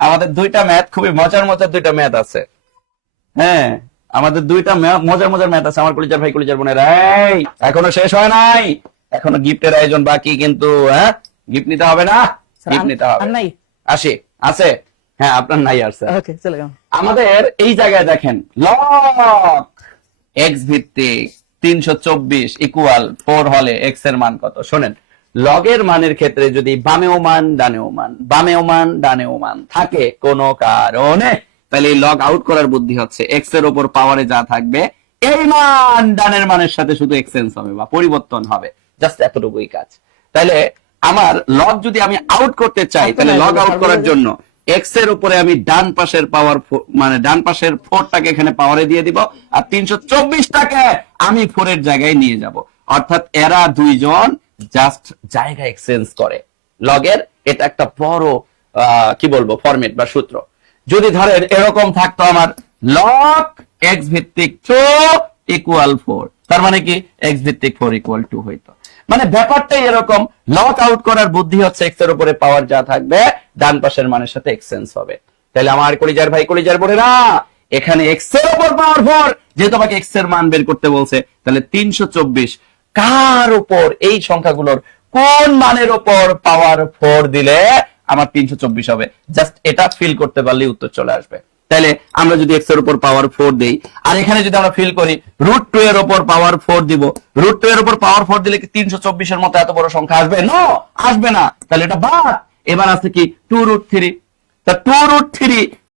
আমাদের দুইটা ম্যাথ, খুবই মজার মজার দুইটা ম্যাথ আছে। হ্যাঁ, আমাদের দুইটা মজার মজার ম্যাথ আছে আমার কলিজার ভাই কলিজার বোনেরা। এই এখনো শেষ হয় নাই, এখনো গিফটের আয়োজন বাকি, কিন্তু হ্যাঁ গিফট নিতে হবে না, গিফট নিতে হবে। আর নাই? আসি, আছে। হ্যাঁ, আপনার নাই আর স্যার। ওকে, চলে গেলাম। আমাদের এই জায়গায় দেখেন, লগ এক্স ভিত্তিক 324 ইকুয়াল 4 হলে এক্স এর মান কত? শোনেন, লগের মানের ক্ষেত্রে যদি বামেও মান ডানেও মান, বামেও মান ডানেও মান থাকে কোনো কারণে, তাহলে এই লগ আউট করার বুদ্ধি হচ্ছে এক্স এর উপর পাওয়ারে যা থাকবে এই মান ডানের মানের সাথে শুধু এক্সচেঞ্জ হবে বা পরিবর্তন হবে, জাস্ট এতটুকুই কাজ। তাহলে আমার লগ যদি আমি আউট করতে চাই, তাহলে লগ আউট করার জন্য এক্স এর উপরে আমি ডান পাশের পাওয়ার, মানে ডান পাশের 4টাকে এখানে পাওয়ারে দিয়ে দিব, আর 324টাকে আমি 4 এর জায়গায় নিয়ে যাব। অর্থাৎ এরা দুইজন জাস্ট জায়গা এক্সচেঞ্জ করে লগের। এটা একটা বড় কি বলবো ফরম্যাট বা সূত্র। যদি ধরেন এরকম থাকতো আমার লগ এক্স ভিত্তিক 2 ইকুয়াল 4, তার মানে কি এক্স ভিত্তিক 4 ইকুয়াল 2 হইতো। মানে ব্যাপারটাই এরকম, লক আউট করার বুদ্ধি হচ্ছে এক্স এর উপরে পাওয়ার যা থাকবে ডান পাশের মানের সাথে এক্সচেঞ্জ হবে। তাহলে আমার কলিজার ভাই কলিজার বোনেরা, এখানে এক্স এর উপর পাওয়ার 4, যেহেতু আমাকে এক্স এর মান বের করতে বলছে, তাহলে 324 কার উপর, এই সংখ্যাগুলোর কোন মানের উপর পাওয়ার 4 দিলে আমার 324 হবে, জাস্ট এটা ফিল করতে পারলেই উত্তর চলে আসবে। তাহলে আমরা যদি এক্স এর উপর পাওয়ার 4 দেই, আর এখানে যদি আমরা ফিল করি √2 এর উপর পাওয়ার 4 দিব, √2 এর উপর পাওয়ার 4 দিলে কি 324 এর মতো এত বড় সংখ্যা আসবে? নো, আসবে না। তাহলে এটা বাদ। এবার আছে কি 2√3, তা 2√3